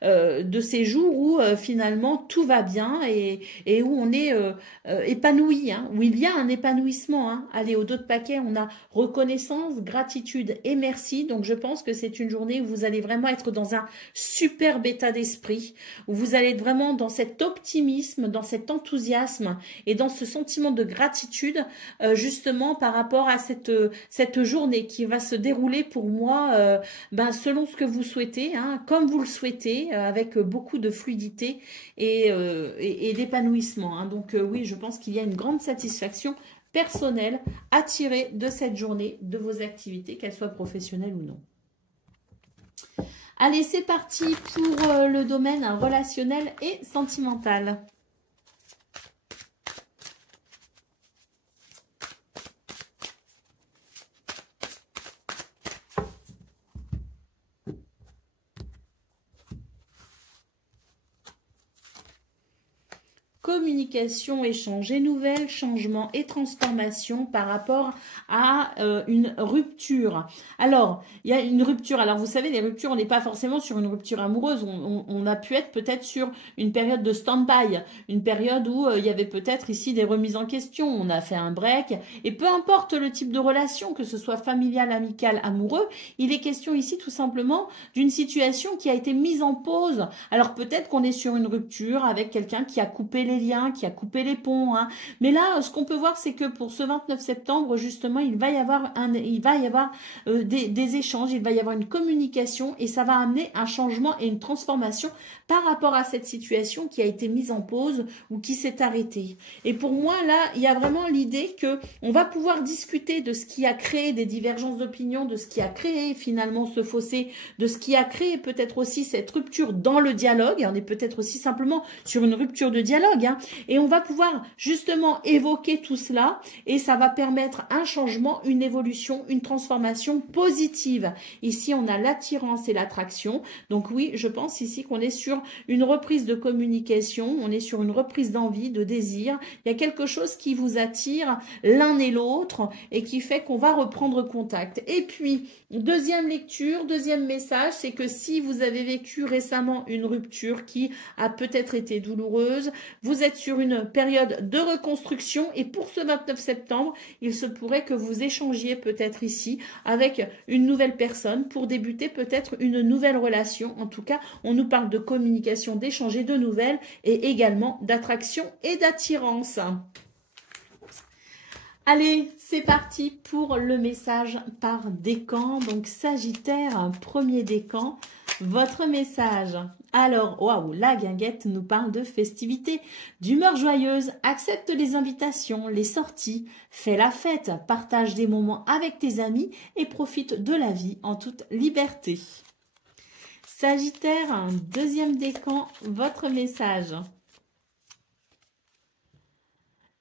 de ces jours où finalement tout va bien et où on est épanoui, hein, où il y a un épanouissement. Hein. Allez, au dos de paquet, on a reconnaissance, gratitude et merci. Donc, je pense que c'est une journée où vous allez vraiment être dans un superbe état d'esprit, où vous allez être vraiment dans cet optimisme, dans cet enthousiasme et dans ce sentiment de gratitude justement par rapport à cette journée qui va se dérouler pour moi selon ce que vous souhaitez, hein, comme vous le souhaitez, avec beaucoup de fluidité et d'épanouissement. Hein. Donc oui, je pense qu'il y a une grande satisfaction personnelle à tirer de cette journée, de vos activités, qu'elles soient professionnelles ou non. Allez, c'est parti pour le domaine relationnel et sentimental. Communication, échange et nouvelles, changement et transformation par rapport à une rupture. Alors, il y a une rupture. Alors, vous savez, les ruptures, on n'est pas forcément sur une rupture amoureuse. On a pu être peut-être sur une période de stand-by, une période où il y avait peut-être ici des remises en question. On a fait un break. Et peu importe le type de relation, que ce soit familial, amical, amoureux, il est question ici tout simplement d'une situation qui a été mise en pause. Alors, peut-être qu'on est sur une rupture avec quelqu'un qui a coupé les liens, qui a coupé les ponts. Hein. Mais là, ce qu'on peut voir, c'est que pour ce 29 septembre, justement, il va y avoir des échanges, il va y avoir une communication et ça va amener un changement et une transformation par rapport à cette situation qui a été mise en pause ou qui s'est arrêtée. Et pour moi, là, il y a vraiment l'idée que on va pouvoir discuter de ce qui a créé des divergences d'opinion, de ce qui a créé finalement ce fossé, de ce qui a créé peut-être aussi cette rupture dans le dialogue. On est peut-être aussi simplement sur une rupture de dialogue. Hein, et on va pouvoir justement évoquer tout cela et ça va permettre un changement, une évolution, une transformation positive. Ici, on a l'attirance et l'attraction. Donc oui, je pense ici qu'on est sur une reprise de communication, on est sur une reprise d'envie, de désir. Il y a quelque chose qui vous attire l'un et l'autre et qui fait qu'on va reprendre contact. Et puis, deuxième lecture, deuxième message, c'est que si vous avez vécu récemment une rupture qui a peut-être été douloureuse, vous êtes sur une période de reconstruction et pour ce 29 septembre, il se pourrait que vous échangiez peut-être ici avec une nouvelle personne pour débuter peut-être une nouvelle relation. En tout cas, on nous parle de communication, d'échanger de nouvelles et également d'attraction et d'attirance. Allez, c'est parti pour le message par décan. Donc Sagittaire, premier décan, votre message. Alors, waouh, la guinguette nous parle de festivités, d'humeur joyeuse, accepte les invitations, les sorties, fais la fête, partage des moments avec tes amis et profite de la vie en toute liberté. Sagittaire, deuxième décan, votre message.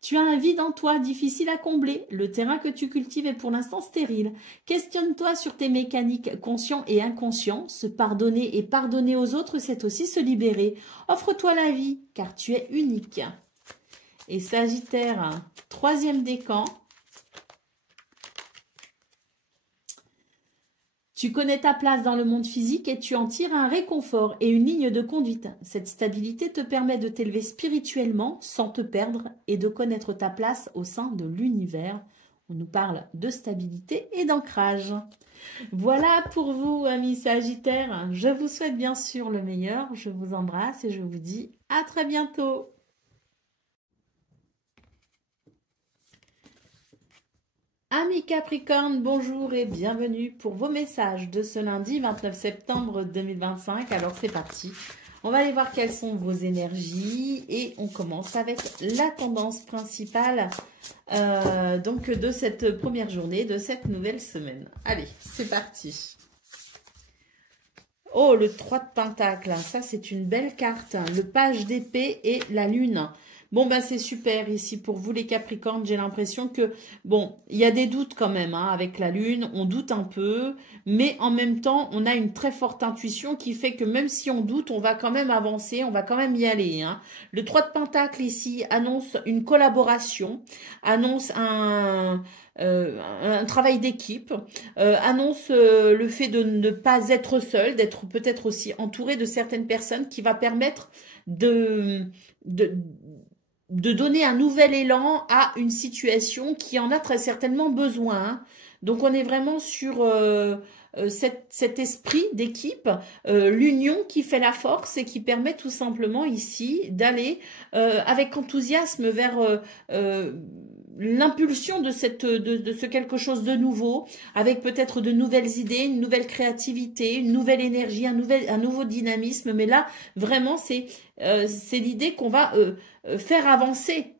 Tu as un vide en toi difficile à combler. Le terrain que tu cultives est pour l'instant stérile. Questionne-toi sur tes mécaniques conscients et inconscients. Se pardonner et pardonner aux autres, c'est aussi se libérer. Offre-toi la vie, car tu es unique. Et Sagittaire, troisième décan. Tu connais ta place dans le monde physique et tu en tires un réconfort et une ligne de conduite. Cette stabilité te permet de t'élever spirituellement sans te perdre et de connaître ta place au sein de l'univers. On nous parle de stabilité et d'ancrage. Voilà pour vous, amis Sagittaires. Je vous souhaite bien sûr le meilleur. Je vous embrasse et je vous dis à très bientôt. Amis Capricorne, bonjour et bienvenue pour vos messages de ce lundi 29 septembre 2025. Alors c'est parti, on va aller voir quelles sont vos énergies et on commence avec la tendance principale donc de cette première journée, de cette nouvelle semaine. Allez, c'est parti. Oh, le 3 de Pentacle, ça c'est une belle carte, le page d'épée et la lune. Bon, ben c'est super ici pour vous les Capricornes. J'ai l'impression que, bon, il y a des doutes quand même hein, avec la Lune. On doute un peu, mais en même temps, on a une très forte intuition qui fait que même si on doute, on va quand même avancer, on va quand même y aller. Hein. Le 3 de Pentacle ici annonce une collaboration, annonce un travail d'équipe, annonce le fait de ne pas être seul, d'être peut-être aussi entouré de certaines personnes qui va permettre de, de donner un nouvel élan à une situation qui en a très certainement besoin. Hein. Donc on est vraiment sur cet esprit d'équipe, l'union qui fait la force et qui permet tout simplement ici d'aller avec enthousiasme vers l'impulsion de ce quelque chose de nouveau, avec peut-être de nouvelles idées, une nouvelle créativité, une nouvelle énergie, un nouveau dynamisme. Mais là, vraiment, c'est l'idée qu'on va faire avancer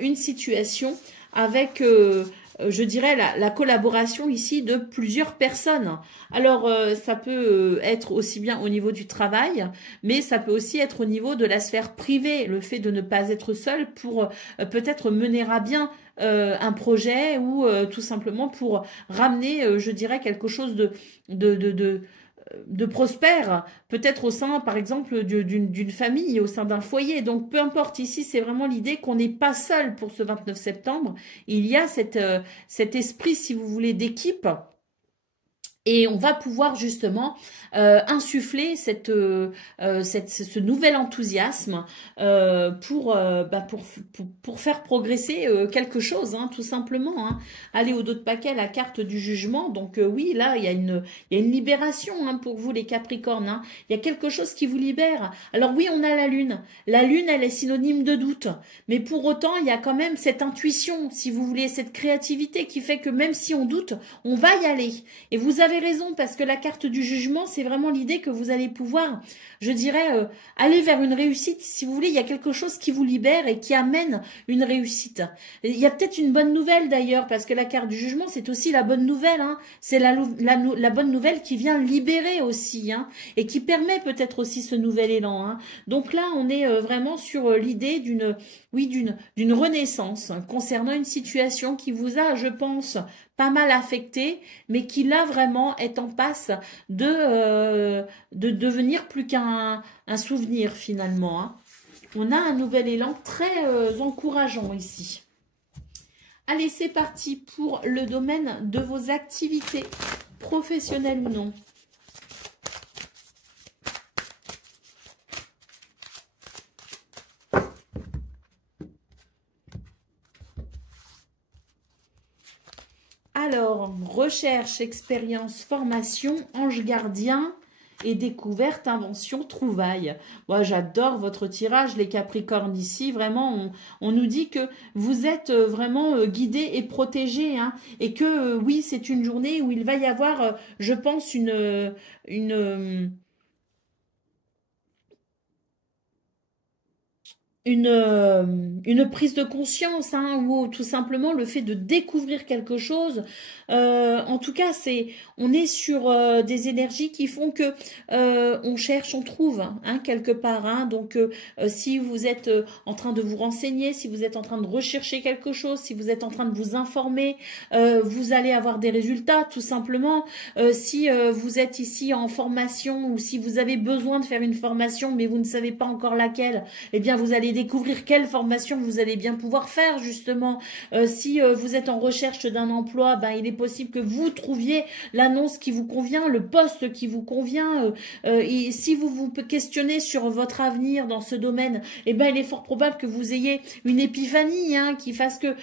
une situation avec, je dirais, la collaboration ici de plusieurs personnes. Alors, ça peut être aussi bien au niveau du travail, mais ça peut aussi être au niveau de la sphère privée, le fait de ne pas être seul pour peut-être mener à bien un projet ou tout simplement pour ramener, je dirais, quelque chose de prospère, peut-être au sein, par exemple, d'une famille, au sein d'un foyer. Donc, peu importe, ici, c'est vraiment l'idée qu'on n'est pas seul pour ce 29 septembre. Il y a cet esprit, si vous voulez, d'équipe. Et on va pouvoir justement insuffler ce nouvel enthousiasme pour faire progresser quelque chose, hein, tout simplement. Hein. Allez au dos de paquet, la carte du jugement. Donc oui, là, il y a une libération hein, pour vous les Capricornes. Hein. Il y a quelque chose qui vous libère. Alors oui, on a la Lune. La Lune, elle est synonyme de doute. Mais pour autant, il y a quand même cette intuition, si vous voulez, cette créativité qui fait que même si on doute, on va y aller. Et vous avez raison parce que la carte du jugement, c'est vraiment l'idée que vous allez pouvoir, je dirais, aller vers une réussite. Si vous voulez, il y a quelque chose qui vous libère et qui amène une réussite. Il y a peut-être une bonne nouvelle d'ailleurs parce que la carte du jugement, c'est aussi la bonne nouvelle. Hein. C'est la bonne nouvelle qui vient libérer aussi hein, et qui permet peut-être aussi ce nouvel élan. Hein. Donc là, on est vraiment sur l'idée d'une renaissance hein, concernant une situation qui vous a, je pense, pas mal affecté, mais qui là vraiment est en passe de devenir plus qu'un souvenir finalement. Hein. On a un nouvel élan très encourageant ici. Allez, c'est parti pour le domaine de vos activités, professionnelles ou non. Alors, recherche, expérience, formation, ange gardien et découverte, invention, trouvaille. Moi, j'adore votre tirage, les Capricornes ici. Vraiment, on nous dit que vous êtes vraiment guidés et protégés. Hein, et que, oui, c'est une journée où il va y avoir, je pense, une prise de conscience hein, ou tout simplement le fait de découvrir quelque chose. En tout cas, on est sur des énergies qui font que on cherche, on trouve hein, quelque part. Hein. Donc, si vous êtes en train de vous renseigner, si vous êtes en train de rechercher quelque chose, si vous êtes en train de vous informer, vous allez avoir des résultats tout simplement. Si vous êtes ici en formation ou si vous avez besoin de faire une formation mais vous ne savez pas encore laquelle, eh bien vous allez découvrir quelle formation vous allez bien pouvoir faire justement. Si vous êtes en recherche d'un emploi, ben il est possible que vous trouviez l'annonce qui vous convient, le poste qui vous convient. Et si vous vous questionnez sur votre avenir dans ce domaine, eh ben il est fort probable que vous ayez une épiphanie hein, qui fasse que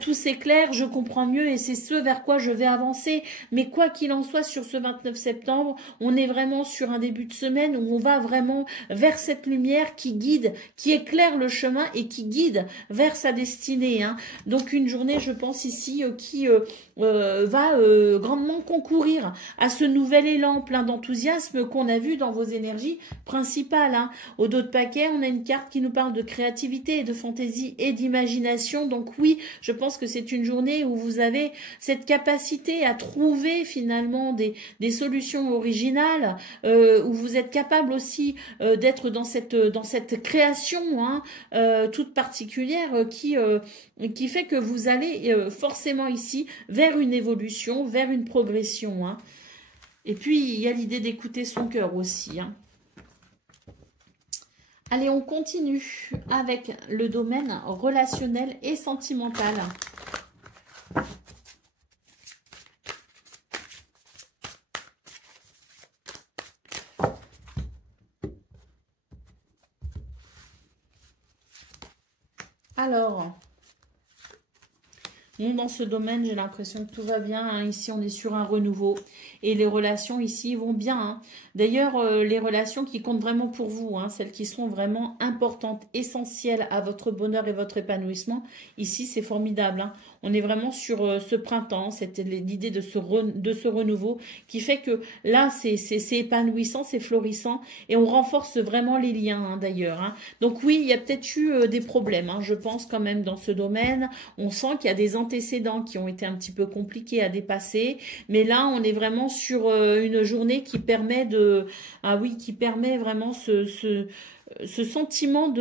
tout s'éclaire, je comprends mieux et c'est ce vers quoi je vais avancer. Mais quoi qu'il en soit, sur ce 29 septembre, on est vraiment sur un début de semaine où on va vraiment vers cette lumière qui guide, qui éclaire le chemin et qui guide vers sa destinée. Hein. Donc une journée, je pense ici, qui va grandement concourir à ce nouvel élan plein d'enthousiasme qu'on a vu dans vos énergies principales. Hein. Au dos de paquet, on a une carte qui nous parle de créativité, de fantaisie et d'imagination. Donc oui, je pense que c'est une journée où vous avez cette capacité à trouver finalement des solutions originales, où vous êtes capable aussi d'être dans cette création, hein, toute particulière qui fait que vous allez forcément ici vers une évolution, vers une progression. Hein. Et puis, il y a l'idée d'écouter son cœur aussi. Hein. Allez, on continue avec le domaine relationnel et sentimental. Alors, dans ce domaine, j'ai l'impression que tout va bien. Hein. Ici, on est sur un renouveau. Et les relations ici vont bien. Hein. D'ailleurs, les relations qui comptent vraiment pour vous, hein, celles qui sont vraiment importantes, essentielles à votre bonheur et votre épanouissement, ici, c'est formidable. Hein. On est vraiment sur ce printemps, c'était l'idée de ce renouveau qui fait que là, c'est épanouissant, c'est florissant et on renforce vraiment les liens hein, d'ailleurs. Hein. Donc oui, il y a peut-être eu des problèmes, hein, je pense quand même dans ce domaine. On sent qu'il y a des antécédents qui ont été un petit peu compliqués à dépasser, mais là, on est vraiment sur une journée qui permet de... Ah oui, qui permet vraiment ce sentiment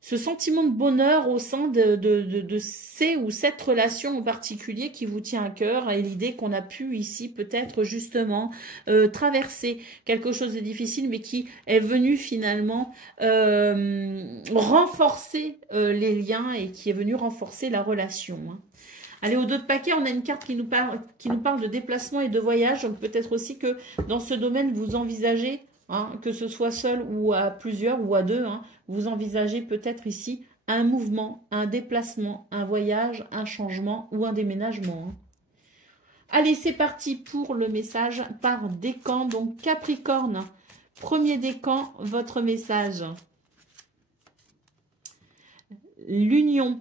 ce sentiment de bonheur au sein de ces ou cette relation en particulier qui vous tient à cœur et l'idée qu'on a pu ici peut-être justement traverser quelque chose de difficile mais qui est venu finalement renforcer les liens et qui est venu renforcer la relation. Hein. Allez, au dos de paquet, on a une carte qui nous parle de déplacement et de voyage. Donc peut-être aussi que dans ce domaine, vous envisagez... Hein, que ce soit seul ou à plusieurs ou à deux, hein, vous envisagez peut-être ici un mouvement, un déplacement, un voyage, un changement ou un déménagement. Hein. Allez, c'est parti pour le message par décan. Donc Capricorne, premier décan, votre message. L'union.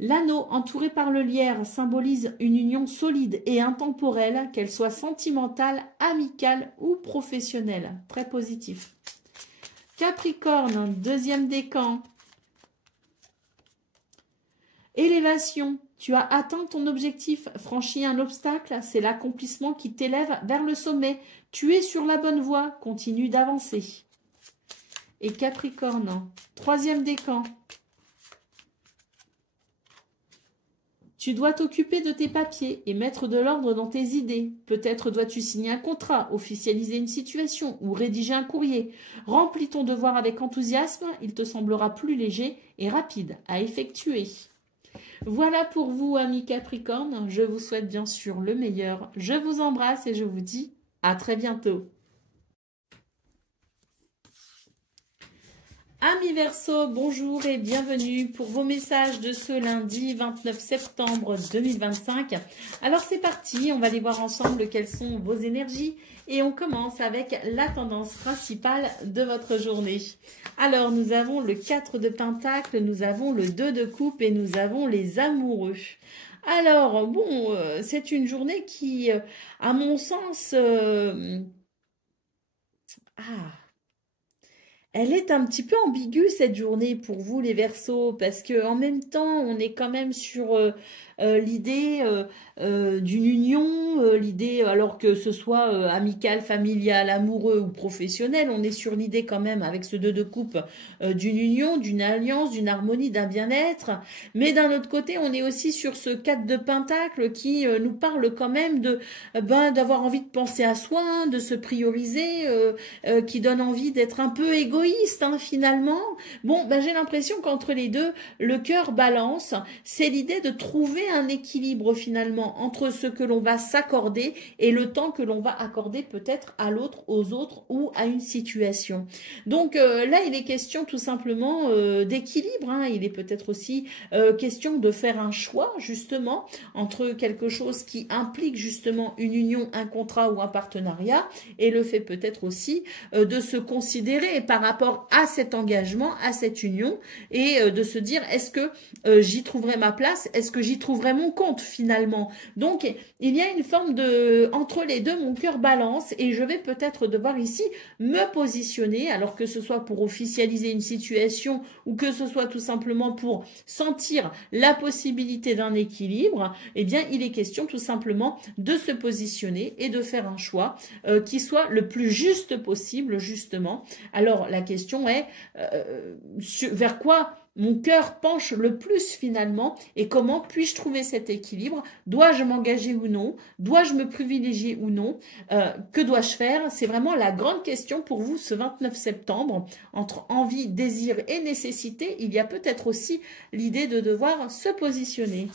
L'anneau entouré par le lierre symbolise une union solide et intemporelle, qu'elle soit sentimentale, amicale ou professionnelle. Très positif. Capricorne, deuxième décan. Élévation. Tu as atteint ton objectif, franchi un obstacle, c'est l'accomplissement qui t'élève vers le sommet. Tu es sur la bonne voie, continue d'avancer. Et Capricorne, troisième décan. Tu dois t'occuper de tes papiers et mettre de l'ordre dans tes idées. Peut-être dois-tu signer un contrat, officialiser une situation ou rédiger un courrier. Remplis ton devoir avec enthousiasme, il te semblera plus léger et rapide à effectuer. Voilà pour vous, amis Capricorne. Je vous souhaite bien sûr le meilleur. Je vous embrasse et je vous dis à très bientôt. Amis Verseau, bonjour et bienvenue pour vos messages de ce lundi 29 septembre 2025. Alors c'est parti, on va aller voir ensemble quelles sont vos énergies et on commence avec la tendance principale de votre journée. Alors nous avons le 4 de Pentacle, nous avons le 2 de Coupe et nous avons les amoureux. Alors bon, c'est une journée qui, à mon sens, elle est un petit peu ambiguë cette journée pour vous les Verseaux parce que en même temps on est quand même sur l'idée d'une union, l'idée alors que ce soit amical, familial, amoureux ou professionnel, on est sur l'idée quand même avec ce 2 de coupe d'une union, d'une alliance, d'une harmonie, d'un bien-être, mais d'un autre côté on est aussi sur ce 4 de Pentacle qui nous parle quand même de d'avoir envie de penser à soi, de se prioriser, qui donne envie d'être un peu égoïste hein, finalement. Bon, j'ai l'impression qu'entre les deux, le cœur balance, c'est l'idée de trouver un équilibre finalement entre ce que l'on va s'accorder et le temps que l'on va accorder peut-être à l'autre, aux autres ou à une situation. Donc là, il est question tout simplement d'équilibre. Hein. Il est peut-être aussi question de faire un choix justement entre quelque chose qui implique justement une union, un contrat ou un partenariat et le fait peut-être aussi de se considérer par rapport à cet engagement, à cette union et de se dire est-ce que j'y trouverai ma place, est-ce que j'y trouverai trouverai mon compte finalement. Donc, il y a une forme de... Entre les deux, mon cœur balance et je vais peut-être devoir ici me positionner, alors que ce soit pour officialiser une situation ou que ce soit tout simplement pour sentir la possibilité d'un équilibre, eh bien, il est question tout simplement de se positionner et de faire un choix qui soit le plus juste possible, justement. Alors, la question est vers quoi mon cœur penche le plus finalement et comment puis-je trouver cet équilibre? Dois-je m'engager ou non? Dois-je me privilégier ou non? Que dois-je faire? C'est vraiment la grande question pour vous ce 29 septembre. Entre envie, désir et nécessité, il y a peut-être aussi l'idée de devoir se positionner.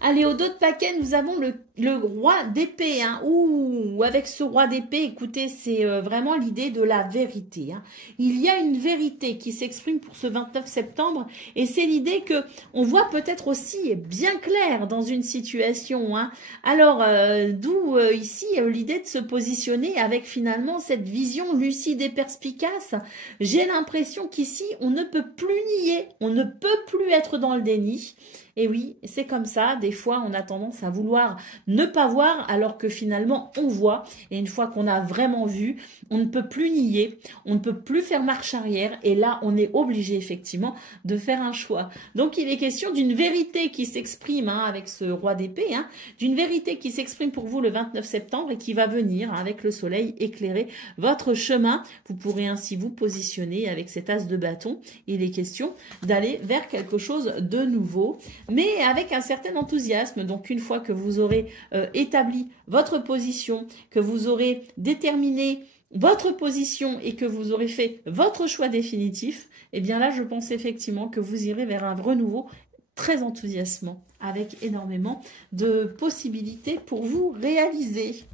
Allez, au dos de paquet, nous avons le roi d'épée. Hein. Ouh, avec ce roi d'épée, écoutez, c'est vraiment l'idée de la vérité. Hein. Il y a une vérité qui s'exprime pour ce 29 septembre et c'est l'idée que on voit peut-être aussi bien clair dans une situation. Hein. Alors, d'où ici l'idée de se positionner avec finalement cette vision lucide et perspicace. J'ai l'impression qu'ici, on ne peut plus nier, on ne peut plus être dans le déni. Et oui, c'est comme ça, des fois on a tendance à vouloir ne pas voir alors que finalement on voit. Et une fois qu'on a vraiment vu, on ne peut plus nier, on ne peut plus faire marche arrière. Et là, on est obligé effectivement de faire un choix. Donc il est question d'une vérité qui s'exprime avec ce roi d'épée, d'une vérité qui s'exprime pour vous le 29 septembre et qui va venir avec le soleil éclairer votre chemin. Vous pourrez ainsi vous positionner avec cet as de bâton. Il est question d'aller vers quelque chose de nouveau, mais avec un certain enthousiasme. Donc, une fois que vous aurez établi votre position, que vous aurez déterminé votre position et que vous aurez fait votre choix définitif, eh bien là, je pense effectivement que vous irez vers un renouveau très enthousiasmant, avec énormément de possibilités pour vous réaliser.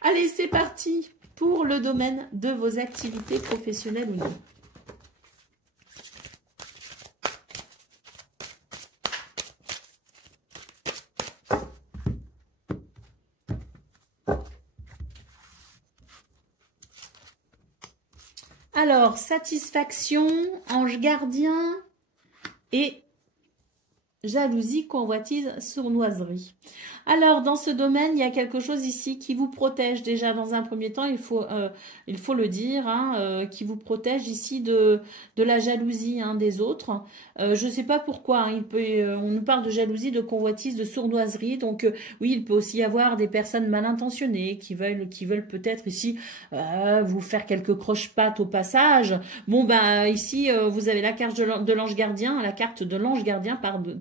Allez, c'est parti pour le domaine de vos activités professionnelles ou non. Alors, satisfaction, ange gardien et jalousie, convoitise, sournoiserie. Alors, dans ce domaine, il y a quelque chose ici qui vous protège déjà dans un premier temps, il faut le dire, qui vous protège ici de la jalousie des autres. Je ne sais pas pourquoi, on nous parle de jalousie, de convoitise, de sournoiserie. Donc, oui, il peut aussi y avoir des personnes mal intentionnées qui veulent peut-être ici vous faire quelques croche-pattes au passage. Bon, bah ici, vous avez la carte de l'ange gardien,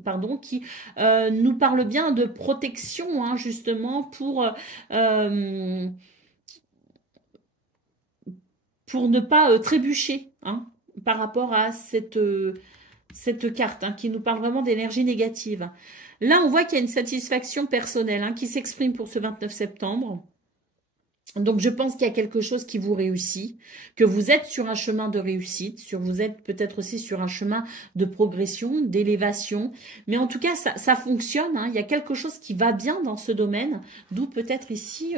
pardon, qui nous parle bien de protection, justement, pour ne pas trébucher par rapport à cette carte qui nous parle vraiment d'énergie négative. Là, on voit qu'il y a une satisfaction personnelle qui s'exprime pour ce 29 septembre. Donc, je pense qu'il y a quelque chose qui vous réussit, que vous êtes sur un chemin de réussite, vous êtes peut-être aussi sur un chemin de progression, d'élévation. Mais en tout cas, ça fonctionne. Il y a quelque chose qui va bien dans ce domaine, d'où peut-être ici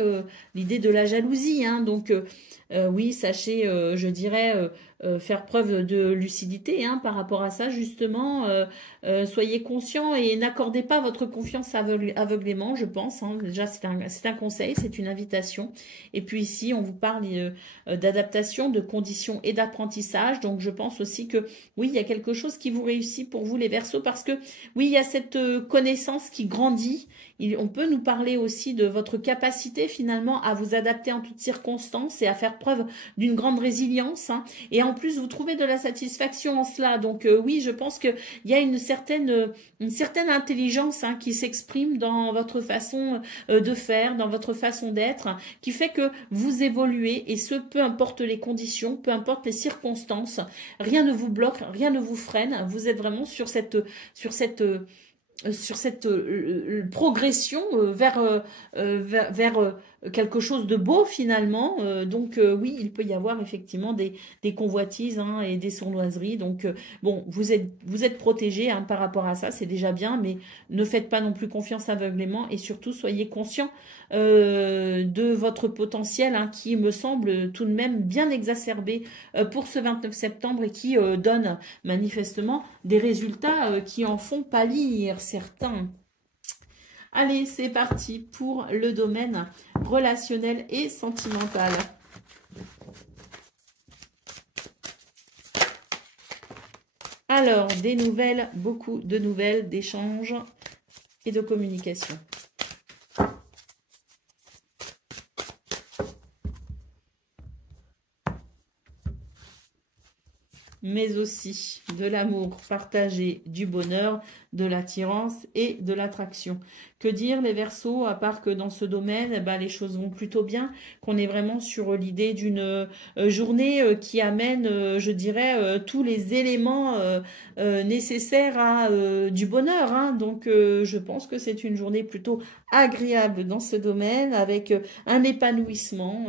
l'idée de la jalousie. Donc, oui, sachez, je dirais, faire preuve de lucidité par rapport à ça, justement. Soyez conscient et n'accordez pas votre confiance aveuglément, je pense. Déjà, c'est un conseil, c'est une invitation. Et puis ici, on vous parle d'adaptation, de conditions et d'apprentissage. Donc, je pense aussi que, oui, il y a quelque chose qui vous réussit pour vous, les Verseaux, parce que, oui, il y a cette connaissance qui grandit. On peut nous parler aussi de votre capacité, finalement, à vous adapter en toutes circonstances et à faire preuve d'une grande résilience. Et en plus, vous trouvez de la satisfaction en cela. Donc, oui, je pense qu'il y a une certaine intelligence qui s'exprime dans votre façon de faire, dans votre façon d'être, qui fait que vous évoluez, et ce, peu importe les conditions, peu importe les circonstances, rien ne vous bloque, rien ne vous freine. Vous êtes vraiment sur cette progression vers quelque chose de beau finalement. Donc oui, il peut y avoir effectivement des convoitises hein, et des sournoiseries. Donc bon, vous êtes protégés hein, par rapport à ça, c'est déjà bien, mais ne faites pas non plus confiance aveuglément et surtout soyez conscient de votre potentiel hein, qui me semble tout de même bien exacerbé pour ce 29 septembre et qui donne manifestement des résultats qui en font pâlir certains. Allez, c'est parti pour le domaine relationnel et sentimental. Alors, des nouvelles, beaucoup de nouvelles, d'échanges et de communication. Mais aussi de l'amour partagé, du bonheur, de l'attirance et de l'attraction. Que dire les Verseaux, à part que dans ce domaine, eh ben, les choses vont plutôt bien, qu'on est vraiment sur l'idée d'une journée qui amène, je dirais, tous les éléments nécessaires à du bonheur. Hein. Donc, je pense que c'est une journée plutôt agréable dans ce domaine, avec un épanouissement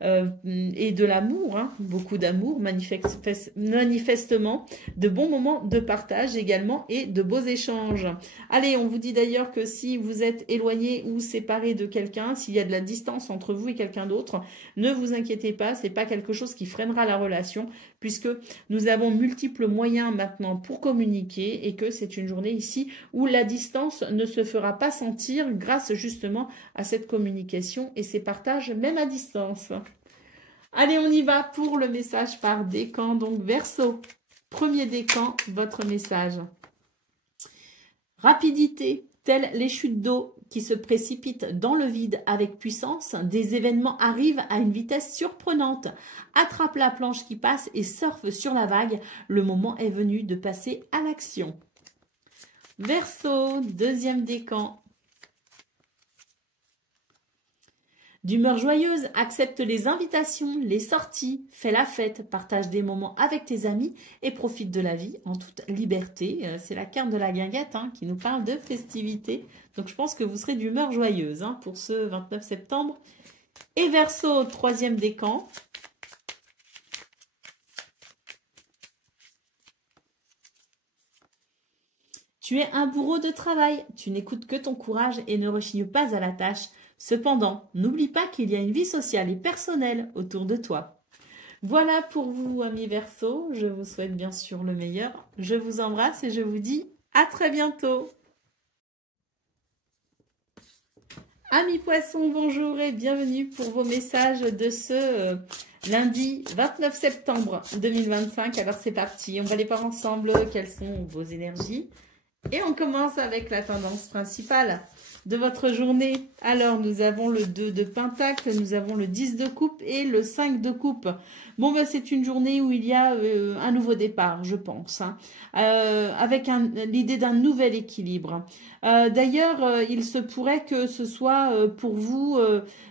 et de l'amour, hein, beaucoup d'amour, manifestement, de bons moments de partage également et de beaux échanges. Allez, on vous dit d'ailleurs que si vous êtes éloigné ou séparé de quelqu'un, s'il y a de la distance entre vous et quelqu'un d'autre, ne vous inquiétez pas, c'est pas quelque chose qui freinera la relation, puisque nous avons multiples moyens maintenant pour communiquer et que c'est une journée ici où la distance ne se fera pas sentir grâce justement à cette communication et ces partages même à distance. Allez, on y va pour le message par décan. Donc, Verseau, premier décan, votre message. Rapidité, telles les chutes d'eau qui se précipitent dans le vide avec puissance, des événements arrivent à une vitesse surprenante. Attrape la planche qui passe et surfe sur la vague. Le moment est venu de passer à l'action. Verseau, deuxième décan. D'humeur joyeuse, accepte les invitations, les sorties, fais la fête, partage des moments avec tes amis et profite de la vie en toute liberté. C'est la carte de la guinguette hein, qui nous parle de festivité. Donc je pense que vous serez d'humeur joyeuse hein, pour ce 29 septembre. Et Verseau, troisième décan. Tu es un bourreau de travail, tu n'écoutes que ton courage et ne rechignes pas à la tâche. Cependant, n'oublie pas qu'il y a une vie sociale et personnelle autour de toi. Voilà pour vous, amis Verseaux. Je vous souhaite bien sûr le meilleur. Je vous embrasse et je vous dis à très bientôt. Amis Poissons, bonjour et bienvenue pour vos messages de ce lundi 29 septembre 2025. Alors c'est parti, on va les voir ensemble. Quelles sont vos énergies? Et on commence avec la tendance principale de votre journée. Alors, nous avons le 2 de Pentacle, nous avons le 10 de Coupe et le 5 de Coupe. Bon, ben, c'est une journée où il y a un nouveau départ, je pense, hein, avec l'idée d'un nouvel équilibre. D'ailleurs, il se pourrait que ce soit pour vous,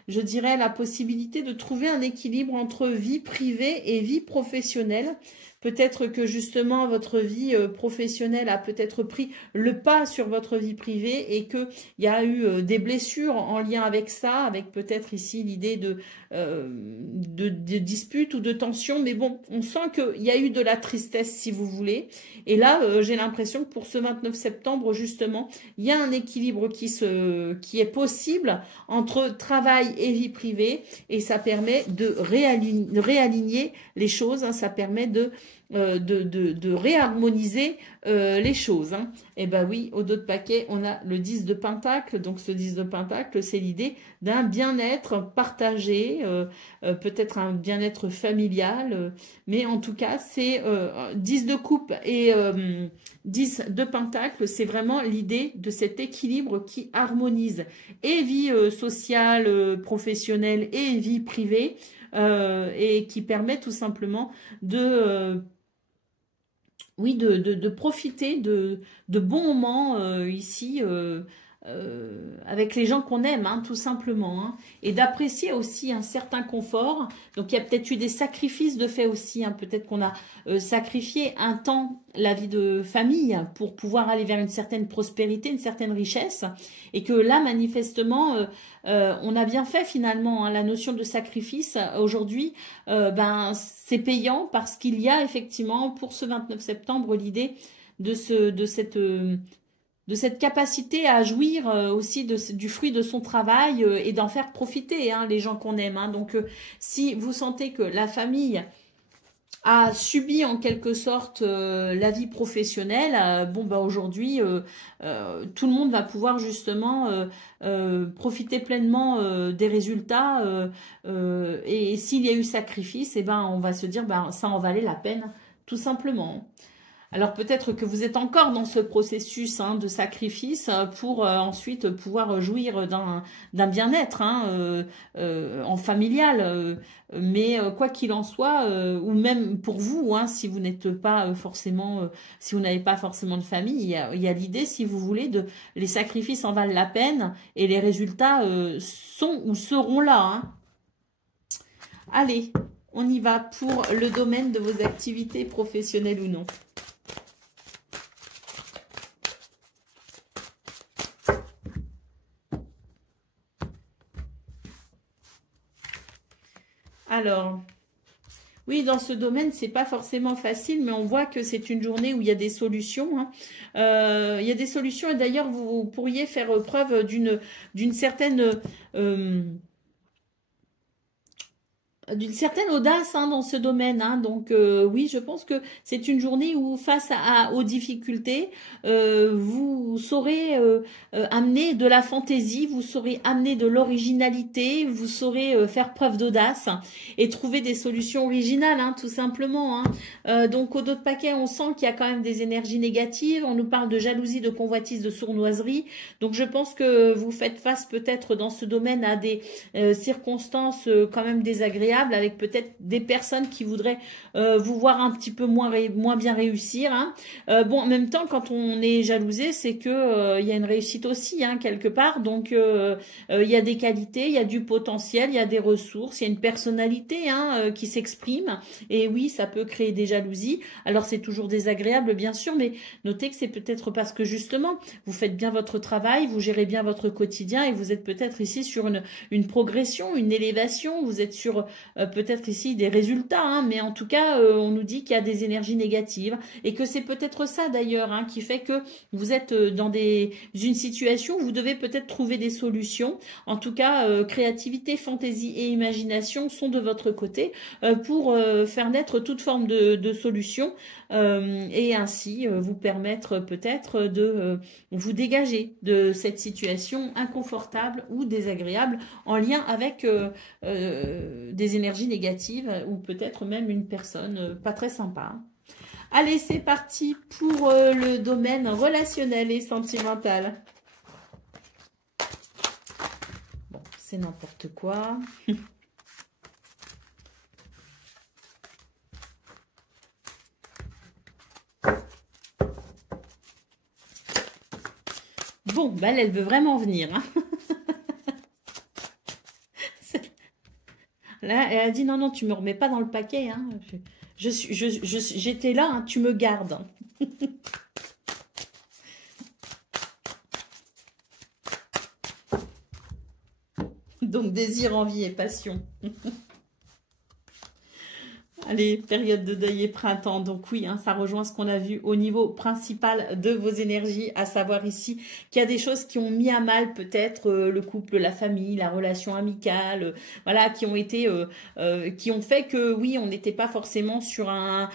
je dirais, la possibilité de trouver un équilibre entre vie privée et vie professionnelle. Peut-être que justement votre vie professionnelle a peut-être pris le pas sur votre vie privée et qu'il y a eu des blessures en lien avec ça, avec peut-être ici l'idée de dispute ou de tension. Mais bon, on sent qu'il y a eu de la tristesse si vous voulez. Et là, j'ai l'impression que pour ce 29 septembre, justement, il y a un équilibre qui est possible entre travail et vie privée et ça permet de réaligner les choses, hein, ça permet de réharmoniser les choses. Hein. Et ben oui, au dos de paquet, on a le 10 de Pentacle. Donc ce 10 de Pentacle, c'est l'idée d'un bien-être partagé, peut-être un bien-être familial. Mais en tout cas, c'est 10 de Coupe et 10 de Pentacle. C'est vraiment l'idée de cet équilibre qui harmonise et vie sociale, professionnelle et vie privée. Et qui permet tout simplement de profiter de bons moments ici avec les gens qu'on aime, hein, tout simplement, hein, et d'apprécier aussi un certain confort. Donc, il y a peut-être eu des sacrifices de fait aussi, hein, peut-être qu'on a sacrifié un temps la vie de famille pour pouvoir aller vers une certaine prospérité, une certaine richesse, et que là, manifestement, on a bien fait finalement, hein, la notion de sacrifice aujourd'hui, ben, c'est payant parce qu'il y a effectivement pour ce 29 septembre l'idée de cette capacité à jouir aussi du fruit de son travail et d'en faire profiter, hein, les gens qu'on aime, hein. Donc, si vous sentez que la famille a subi en quelque sorte la vie professionnelle, bon, bah aujourd'hui, tout le monde va pouvoir justement profiter pleinement des résultats. Et s'il y a eu sacrifice, eh ben, on va se dire, ben, ça en valait la peine, tout simplement. Alors peut-être que vous êtes encore dans ce processus, hein, de sacrifice pour ensuite pouvoir jouir d'un bien-être, hein, en familial. Mais quoi qu'il en soit, ou même pour vous, hein, si vous n'êtes pas forcément, si vous n'avez pas forcément de famille, il y a l'idée, si vous voulez, de les sacrifices en valent la peine et les résultats sont ou seront là, hein. Allez, on y va pour le domaine de vos activités professionnelles ou non. Alors, oui, dans ce domaine, c'est pas forcément facile, mais on voit que c'est une journée où il y a des solutions, hein. Il y a des solutions et d'ailleurs, vous pourriez faire preuve d'une certaine d'une certaine audace, hein, dans ce domaine, hein. Donc oui, je pense que c'est une journée où face aux difficultés, vous saurez amener de la fantaisie, vous saurez amener de l'originalité, vous saurez faire preuve d'audace et trouver des solutions originales, hein, tout simplement, hein. Donc au dos de paquet, on sent qu'il y a quand même des énergies négatives, on nous parle de jalousie, de convoitise, de sournoiserie. Donc je pense que vous faites face peut-être dans ce domaine à des circonstances quand même désagréables, avec peut-être des personnes qui voudraient vous voir un petit peu moins bien réussir, hein. Bon, en même temps, quand on est jalousé, c'est que il y a une réussite aussi, hein, quelque part. Donc il y a des qualités, il y a du potentiel, il y a des ressources, il y a une personnalité, hein, qui s'exprime. Et oui, ça peut créer des jalousies. Alors c'est toujours désagréable, bien sûr, mais notez que c'est peut-être parce que justement, vous faites bien votre travail, vous gérez bien votre quotidien et vous êtes peut-être ici sur une progression, une élévation. Vous êtes sur peut-être ici des résultats, hein, mais en tout cas, on nous dit qu'il y a des énergies négatives et que c'est peut-être ça d'ailleurs, hein, qui fait que vous êtes dans une situation où vous devez peut-être trouver des solutions. En tout cas, créativité, fantaisie et imagination sont de votre côté pour faire naître toute forme de solutions et ainsi vous permettre peut-être de vous dégager de cette situation inconfortable ou désagréable en lien avec des énergies négatives ou peut-être même une personne pas très sympa. Allez, c'est parti pour le domaine relationnel et sentimental. Bon, c'est n'importe quoi. Bon, bah, elle veut vraiment venir, hein. Là, elle a dit non, non, tu me remets pas dans le paquet, hein. J'étais là, hein, tu me gardes. Donc, désir, envie et passion. Allez, période de deuil et printemps. Donc oui, hein, ça rejoint ce qu'on a vu au niveau principal de vos énergies, à savoir ici qu'il y a des choses qui ont mis à mal peut-être le couple, la famille, la relation amicale, voilà, qui ont été, qui ont fait que oui, on n'était pas forcément sur un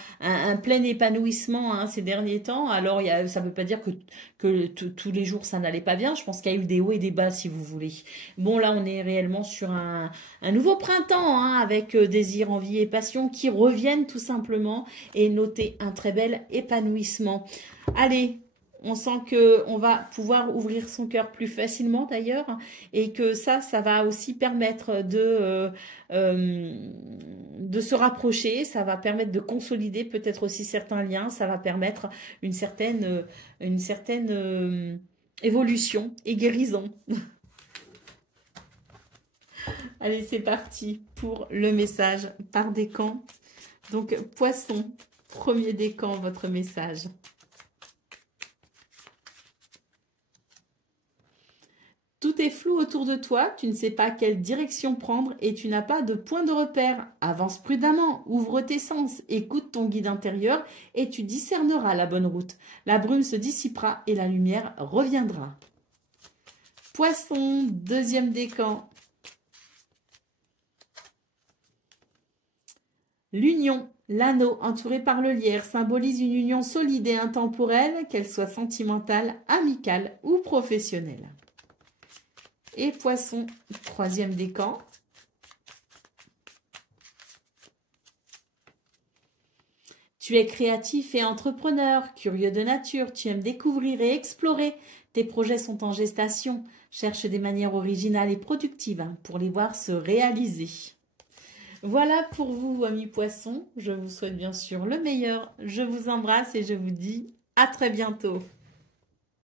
plein épanouissement, hein, ces derniers temps. Alors ça ne veut pas dire que tous les jours ça n'allait pas bien. Je pense qu'il y a eu des hauts et des bas, si vous voulez. Bon, là, on est réellement sur un nouveau printemps, hein, avec désir, envie et passion qui reviennent tout simplement, et notez un très bel épanouissement. Allez, on sent que on va pouvoir ouvrir son cœur plus facilement d'ailleurs, et que ça va aussi permettre de se rapprocher, ça va permettre de consolider peut-être aussi certains liens, ça va permettre une certaine évolution et guérison. Allez, c'est parti pour le message par décan. Donc, Poisson, premier décan, votre message. Tout est flou autour de toi, tu ne sais pas quelle direction prendre et tu n'as pas de point de repère. Avance prudemment, ouvre tes sens, écoute ton guide intérieur et tu discerneras la bonne route. La brume se dissipera et la lumière reviendra. Poisson, deuxième décan. L'union, l'anneau entouré par le lierre symbolise une union solide et intemporelle, qu'elle soit sentimentale, amicale ou professionnelle. Et Poisson, troisième décan. Tu es créatif et entrepreneur, curieux de nature, tu aimes découvrir et explorer. Tes projets sont en gestation. Cherche des manières originales et productives pour les voir se réaliser. Voilà pour vous, amis Poissons. Je vous souhaite bien sûr le meilleur. Je vous embrasse et je vous dis à très bientôt.